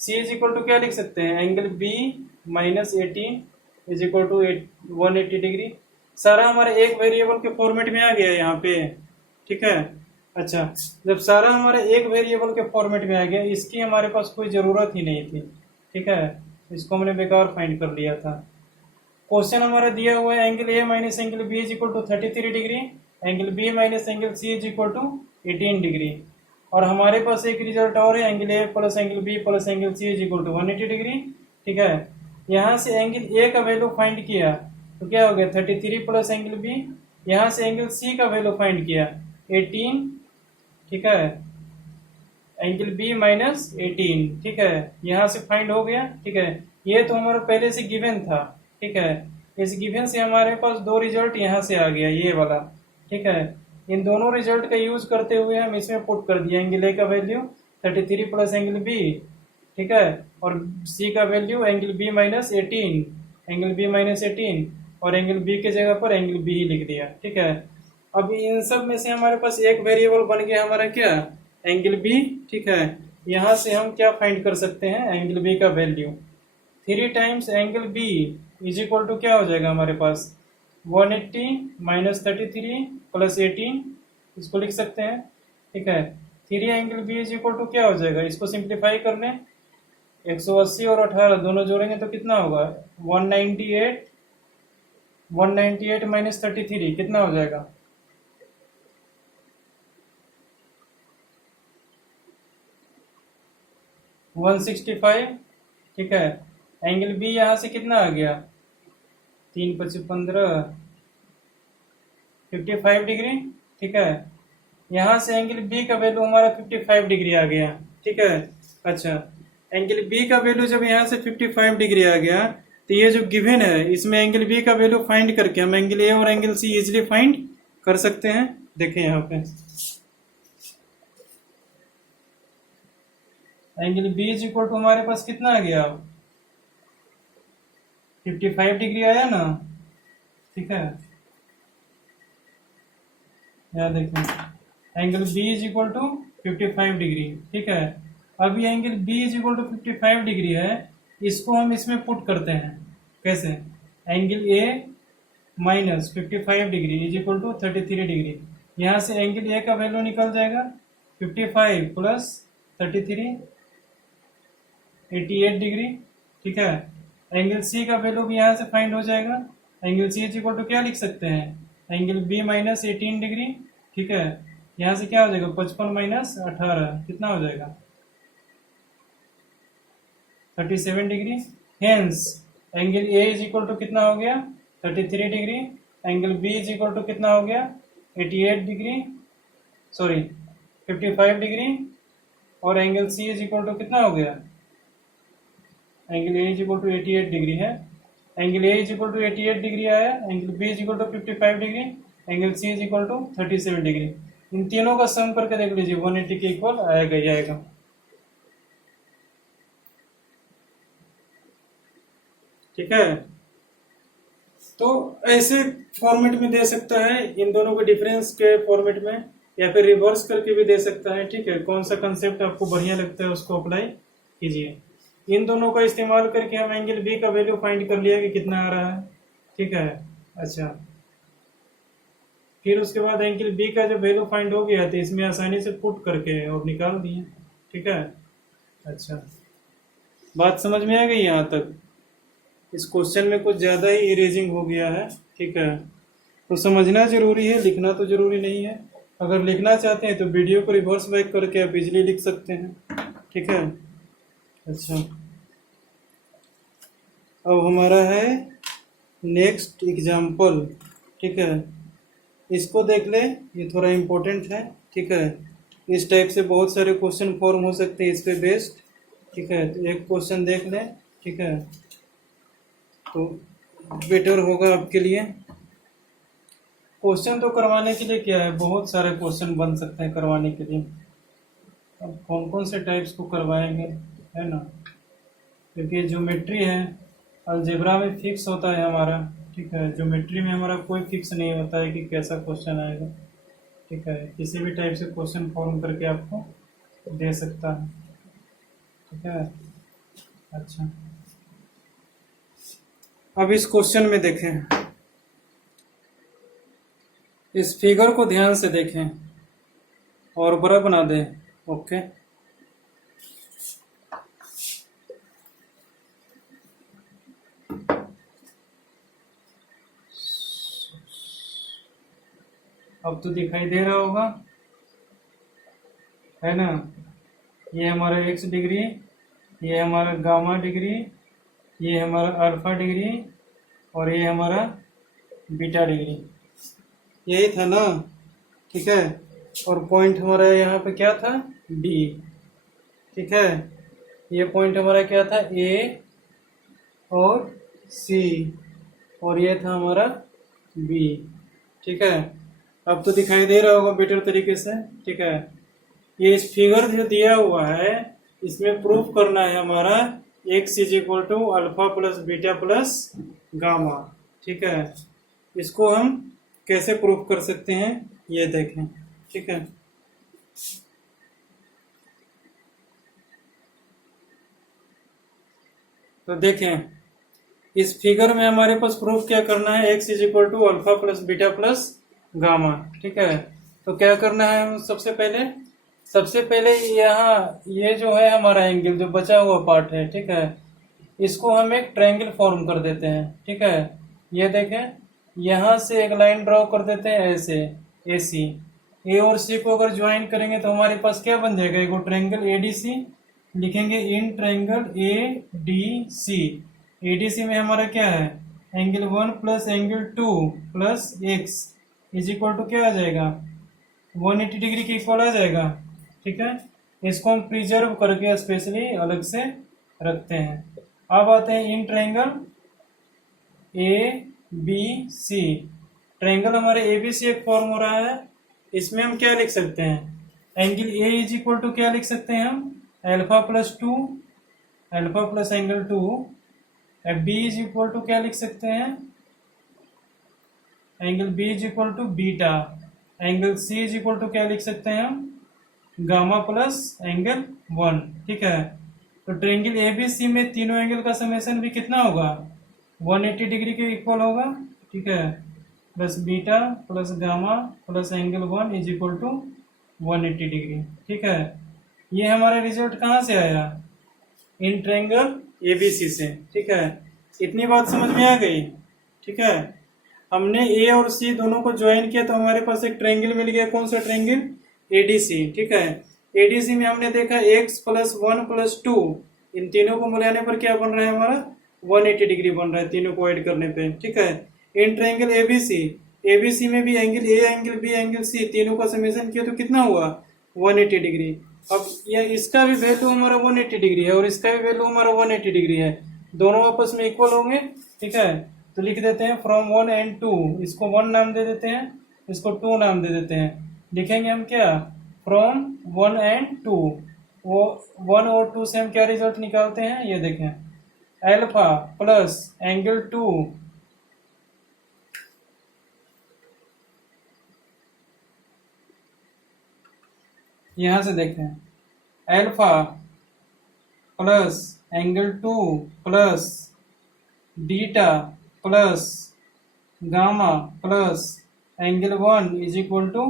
सी इज इक्वल टू क्या लिख सकते हैं, angle B minus 18 is equal to 180 degree. सारा हमारे एक वेरिएबल के फॉर्मेट में आ गया यहाँ पे, ठीक है। अच्छा, जब सारा हमारे एक वेरिएबल के फॉर्मेट में आ गया, इसकी हमारे पास कोई ज़रूरत ही नहीं थी, ठीक है, इसको हमने बेकार फाइंड कर लिया था। क्वेश्चन हमारा दिया हुआ है angle A minus angle B is equal to 33 degree, angle B minus angle C is equal to 18 degree, और हमारे पास एक रिजल्ट और है, angle A plus angle B plus angle C is equal to 180 degree, ठीक है। यहाँ से एंगल ए का वैल्यू फाइंड किया तो क्या हो गया 33 प्लस एंगल बी, यहाँ से एंगल सी का वैल्यू फाइंड किया 18, ठीक है, एंगल बी माइनस 18, ठीक है, यहाँ से फाइंड हो गया, ठीक है। ये तो हमारा पहले से गिवन था, ठीक है, इस गिवन से हमारे पास दो रिजल्ट यहाँ से आ गया, ये वाला, ठीक है। इन दोनों रिजल्ट का यूज करते हुए हम इसमें पुट कर दिया एंगल ए का वैल्यू 33 प्लस एंगल बी, ठीक है, और सी का value angle B minus 18, angle B minus 18, और एंगल बी के जगह पर एंगल बी ही लिख दिया, ठीक है। अब इन सब में से हमारे पास एक वेरिएबल बन गया हमारा क्या, एंगल बी, ठीक है। यहाँ से हम क्या फाइंड कर सकते हैं, एंगल बी का value 3 times angle B is equal to क्या हो जाएगा हमारे पास 180 माइनस 33 प्लस 18, इसको लिख सकते हैं, ठीक है। 3 angle B is equal to क्या हो जाएगा, इसको सिंप्लीफाई कर लें, 180 और 18 दोनों जोड़ेंगे तो कितना होगा 198, 198 माइनस 33 कितना हो जाएगा 165, ठीक है। एंगल बी यहाँ से कितना आ गया 3 × 15 55 डिग्री, ठीक है। यहाँ से एंगल बी का वैल्यू हमारा 55 डिग्री आ गया, ठीक है। अच्छा, एंगल बी का वैल्यू जब यहाँ से 55 डिग्री आ गया तो ये जो गिवन है इसमें एंगल बी का वैल्यू फाइंड करके हम एंगल ए और एंगल सी इजिली फाइंड कर सकते हैं। देखें यहाँ पे angle B is equal to हमारे पास कितना आ गया 55 डिग्री आया ना, ठीक है। यहाँ देखें angle B is equal to 55 degree, ठीक है। अभी angle B is equal to 55 degree है, इसको हम इसमें पुट करते हैं, कैसे, angle A minus 55 degree is equal to 33 degree, यहाँ से एंगल ए का वैल्यू निकल जाएगा 55 प्लस 33 88 डिग्री, ठीक है। एंगल सी का वैल्यू भी यहाँ से फाइंड हो जाएगा, angle C is equal to क्या लिख सकते हैं एंगल बी माइनस 18 डिग्री, ठीक है। यहाँ से क्या हो जाएगा 55 माइनस 18 कितना हो जाएगा 37 degree. Hence angle A is equal to कितना हो गया 33 degree, angle B is equal to कितना हो गया 88 डिग्री, सॉरी 55 डिग्री, और angle C is equal to कितना हो गया angle A is equal to 88 degree है, angle A is equal to 88 degree आया, angle B is equal to 55 degree, angle C is equal to 37 degree. इन तीनों का सम करके देख लीजिए 180 के इक्वल आएगा ही आएगा, ठीक है। तो ऐसे फॉर्मेट में दे सकता है, इन दोनों के डिफरेंस के फॉर्मेट में, या फिर रिवर्स करके भी दे सकता है, ठीक है। कौन सा कंसेप्ट आपको बढ़िया लगता है उसको अप्लाई कीजिए। इन दोनों का इस्तेमाल करके हम एंगल बी का वैल्यू फाइंड कर लिया कि कितना आ रहा है, ठीक है। अच्छा, फिर उसके बाद एंगल बी का जब वैल्यू फाइंड हो गया तो इसमें आसानी से पुट करके और निकाल दिए, ठीक है। अच्छा, बात समझ में आ गई यहाँ तक। इस क्वेश्चन में कुछ ज़्यादा ही इरेजिंग हो गया है, ठीक है। तो समझना जरूरी है, लिखना तो जरूरी नहीं है। अगर लिखना चाहते हैं तो वीडियो को रिवर्स बैक करके आप इजीली लिख सकते हैं, ठीक है। अच्छा, अब हमारा है नेक्स्ट एग्जाम्पल, ठीक है। इसको देख ले, ये थोड़ा इम्पोर्टेंट है, ठीक है। इस टाइप से बहुत सारे क्वेश्चन फॉर्म हो सकते हैं इस पे बेस्ड, ठीक है। तो एक क्वेश्चन देख लें, ठीक है, तो बेटर होगा आपके लिए। क्वेश्चन तो करवाने के लिए क्या है, बहुत सारे क्वेश्चन बन सकते हैं करवाने के लिए। अब कौन कौन से टाइप्स को करवाएंगे, है ना, क्योंकि ज्योमेट्री है, अलजेब्रा में फिक्स होता है हमारा, ठीक है। ज्योमेट्री में हमारा कोई फिक्स नहीं होता है कि कैसा क्वेश्चन आएगा, ठीक है। किसी भी टाइप से क्वेश्चन फॉर्म करके आपको दे सकता है, ठीक है। अच्छा, अब इस क्वेश्चन में देखें, इस फिगर को ध्यान से देखें और बड़ा बना दें। ओके, अब तो दिखाई दे रहा होगा, है ना। ये हमारा एक्स डिग्री, ये हमारा गामा डिग्री, ये हमारा अल्फा डिग्री और ये हमारा बीटा डिग्री, यही था ना। ठीक है, और पॉइंट हमारा यहाँ पे क्या था, डी। ठीक है, ये पॉइंट हमारा क्या था, ए और सी, और ये था हमारा बी। ठीक है, अब तो दिखाई दे रहा होगा बेटर तरीके से। ठीक है, ये इस फिगर जो दिया हुआ है इसमें प्रूफ करना है हमारा x is equal to alpha plus beta plus gamma. ठीक है, इसको हम कैसे प्रूफ कर सकते हैं ये देखें। ठीक है, तो देखें, इस फिगर में हमारे पास प्रूफ क्या करना है, x is equal to alpha plus beta plus gamma. ठीक है, तो क्या करना है हम सबसे पहले यहाँ ये जो है हमारा एंगल जो बचा हुआ पार्ट है, ठीक है, इसको हम एक ट्रायंगल फॉर्म कर देते हैं। ठीक है, ये देखें, यहाँ से एक लाइन ड्रॉ कर देते हैं ऐसे, ए सी। ए और सी को अगर ज्वाइन करेंगे तो हमारे पास क्या बन जाएगा, एक ट्रायंगल एडीसी लिखेंगे, in triangle A D C. ADC में हमारा क्या है, angle 1 plus angle 2 plus x is equal to क्या आ जाएगा, 180 डिग्री के इक्वल आ जाएगा। ठीक है, इसको हम प्रिजर्व करके स्पेशली अलग से रखते हैं। अब आते हैं in triangle A B C. Triangle हमारे ए बी सी एक फॉर्म हो रहा है, इसमें हम क्या लिख सकते हैं, angle A is equal to क्या लिख सकते हैं हम, alpha plus 2 alpha plus angle 2। B is equal to क्या लिख सकते हैं, angle B is equal to beta. Angle C is equal to क्या लिख सकते हैं हम, गामा प्लस एंगल 1। ठीक है, तो ट्रायंगल एबीसी में तीनों एंगल का समेशन भी कितना होगा, 180 डिग्री के इक्वल होगा। ठीक है, plus beta plus gamma plus angle 1 is equal to 180 degree. ठीक है, ये हमारा रिजल्ट कहाँ से आया, इन ट्रायंगल एबीसी से। ठीक है, इतनी बात समझ में आ गई। ठीक है, हमने ए और सी दोनों को ज्वाइन किया तो हमारे पास एक ट्रायंगल मिल गया, कौन सा ट्रायंगल, एडीसी। ठीक है, एडीसी में हमने देखा x प्लस 1 प्लस 2, इन तीनों को मिलाने पर क्या बन रहा है हमारा, 180 डिग्री बन रहा है तीनों को ऐड करने पे। ठीक है, इन ट्रायंगल एबीसी, एबीसी में भी angle A angle B angle C तीनों का समेशन किया तो कितना हुआ, 180 डिग्री। अब यह इसका भी वैल्यू हमारा 180 डिग्री है और इसका भी वैल्यू हमारा 180 डिग्री है, दोनों आपस में इक्वल होंगे। ठीक है, तो लिख देते हैं फ्रॉम 1 एंड 2, इसको 1 नाम दे देते हैं, इसको 2 नाम दे देते हैं। लिखेंगे हम क्या, फ्रॉम 1 एंड 2, वो 1 और 2 से हम क्या रिजल्ट निकालते हैं, ये देखें, अल्फा प्लस एंगल 2 यहां से देखें, alpha plus angle 2 plus beta plus gamma plus angle 1 is equal to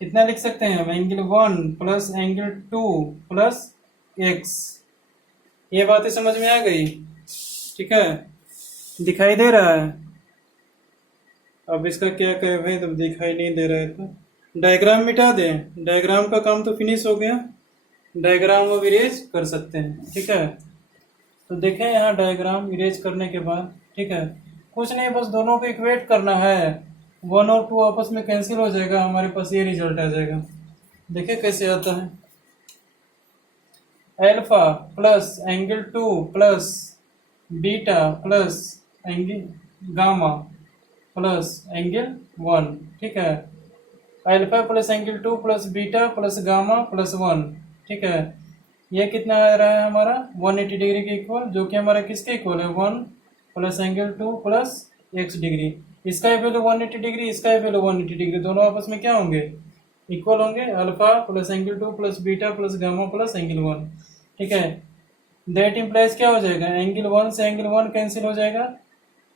कितना लिख सकते हैं हम, angle 1 plus angle 2 plus x. ये बातें समझ में आ गई। ठीक है, दिखाई दे रहा है। अब इसका क्या करें भाई, तब दिखाई नहीं दे रहा है तो डायग्राम मिटा दें, डायग्राम का काम तो फिनिश हो गया, डायग्राम अब इरेज कर सकते हैं। ठीक है, तो देखें यहाँ डायग्राम इरेज करने के बाद, ठीक है, कुछ नहीं, बस दोनों को इक्वेट करना है, 1 और 2 आपस में कैंसिल हो जाएगा, हमारे पास ये रिजल्ट आ जाएगा। देखिए कैसे आता है, alpha plus angle 2 plus beta plus angle gamma plus angle 1। ठीक है, alpha plus angle 2 plus beta plus gamma plus 1। ठीक है, ये कितना आ रहा है हमारा, 180 डिग्री के इक्वल, जो कि हमारा किसके इक्वल है, 1 plus angle 2 plus x degree. इसका ही वैल्यू 180 डिग्री, इसका ही वैल्यू 180 डिग्री, दोनों आपस में क्या होंगे, इक्वल होंगे, alpha plus angle 2 plus beta plus gamma plus angle 1। ठीक है, दैट इम्प्लाइज क्या हो जाएगा, एंगल 1 से एंगल 1 कैंसिल हो जाएगा,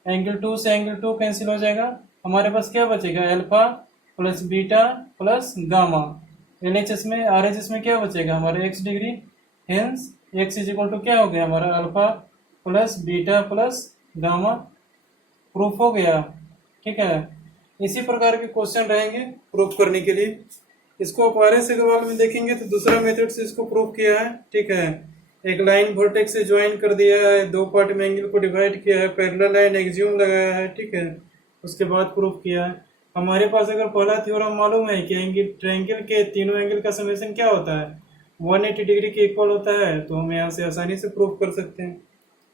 एंगल 2 से एंगल 2 कैंसिल हो जाएगा, हमारे पास क्या बचेगा, alpha plus beta plus gamma. LHS में आरएचएस में क्या बचेगा, हमारे x degree, hence x is equal to क्या हो गया हमारा, alpha plus beta plus gamma. Proof हो गया, ठीक है। इसी प्रकार के क्वेश्चन रहेंगे प्रूफ करने के लिए। इसको आप आरएस अग्रवाल में देखेंगे तो दूसरा मेथड से इसको प्रूफ किया है, ठीक है। एक लाइन वर्टेक्स से ज्वाइन कर दिया है, दो पार्ट में एंगल को डिवाइड किया है, पैरेलल लाइन एक्सियम लगाया है, ठीक है। उसके बाद प्रूफ किया है। हमारे पास अगर पहला थ्योरम मालूम है कि एंगल ट्रायंगल के तीनों एंगल का समेशन क्या होता है, 180 डिग्री के इक्वल होता है, तो हम यहाँ से आसानी से प्रूफ कर सकते हैं,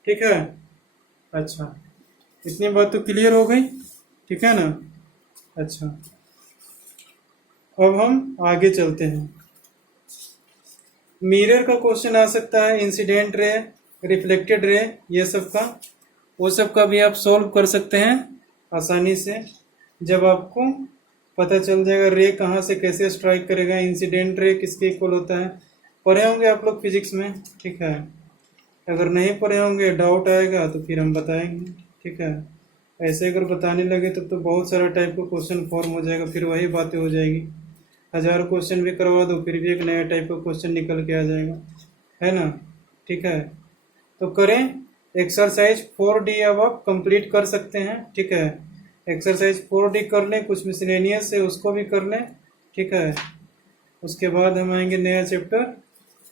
ठीक है। अच्छा, इतनी बात तो क्लियर हो गई, ठीक है ना। अच्छा, अब हम आगे चलते हैं। मिरर का क्वेश्चन आ सकता है, इंसिडेंट रे, रिफ्लेक्टेड रे, ये सब का, वो सब का भी आप सॉल्व कर सकते हैं आसानी से, जब आपको पता चल जाएगा रे कहाँ से कैसे स्ट्राइक करेगा, इंसिडेंट रे किसके इक्वल होता है। पढ़े होंगे आप लोग फिजिक्स में, ठीक है। अगर नहीं पढ़े होंगे, डाउट आएगा तो फिर हम बताएंगे, ठीक है। ऐसे अगर बताने लगे तब तो बहुत सारा टाइप का क्वेश्चन फॉर्म हो जाएगा, फिर वही बातें हो जाएगी। 1000 क्वेश्चन भी करवा दो फिर भी एक नया टाइप का क्वेश्चन निकल के आ जाएगा, है ना, ठीक है। तो करें, एक्सरसाइज 4D अब आप कंप्लीट कर सकते हैं, ठीक है। एक्सरसाइज 4D कर लें, कुछ मिसलेनियस है उसको भी कर लें, ठीक है। उसके बाद हम आएंगे नया चैप्टर,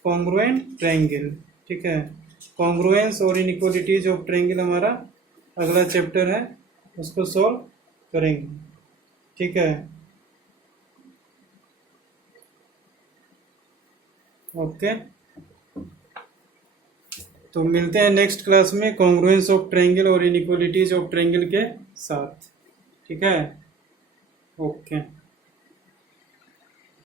कॉन्ग्रुएंट ट्रायंगल, ठीक है। कॉन्ग्रुएंस और इनइक्वालिटीज ऑफ ट्रायंगल हमारा अगला चैप्टर है, उसको सॉल्व करेंगे, ठीक है। ओके, तो मिलते हैं नेक्स्ट क्लास में कॉन्ग्रुएंस ऑफ ट्रायंगल और इनइक्वालिटीज ऑफ ट्रायंगल के साथ, ठीक है। ओके।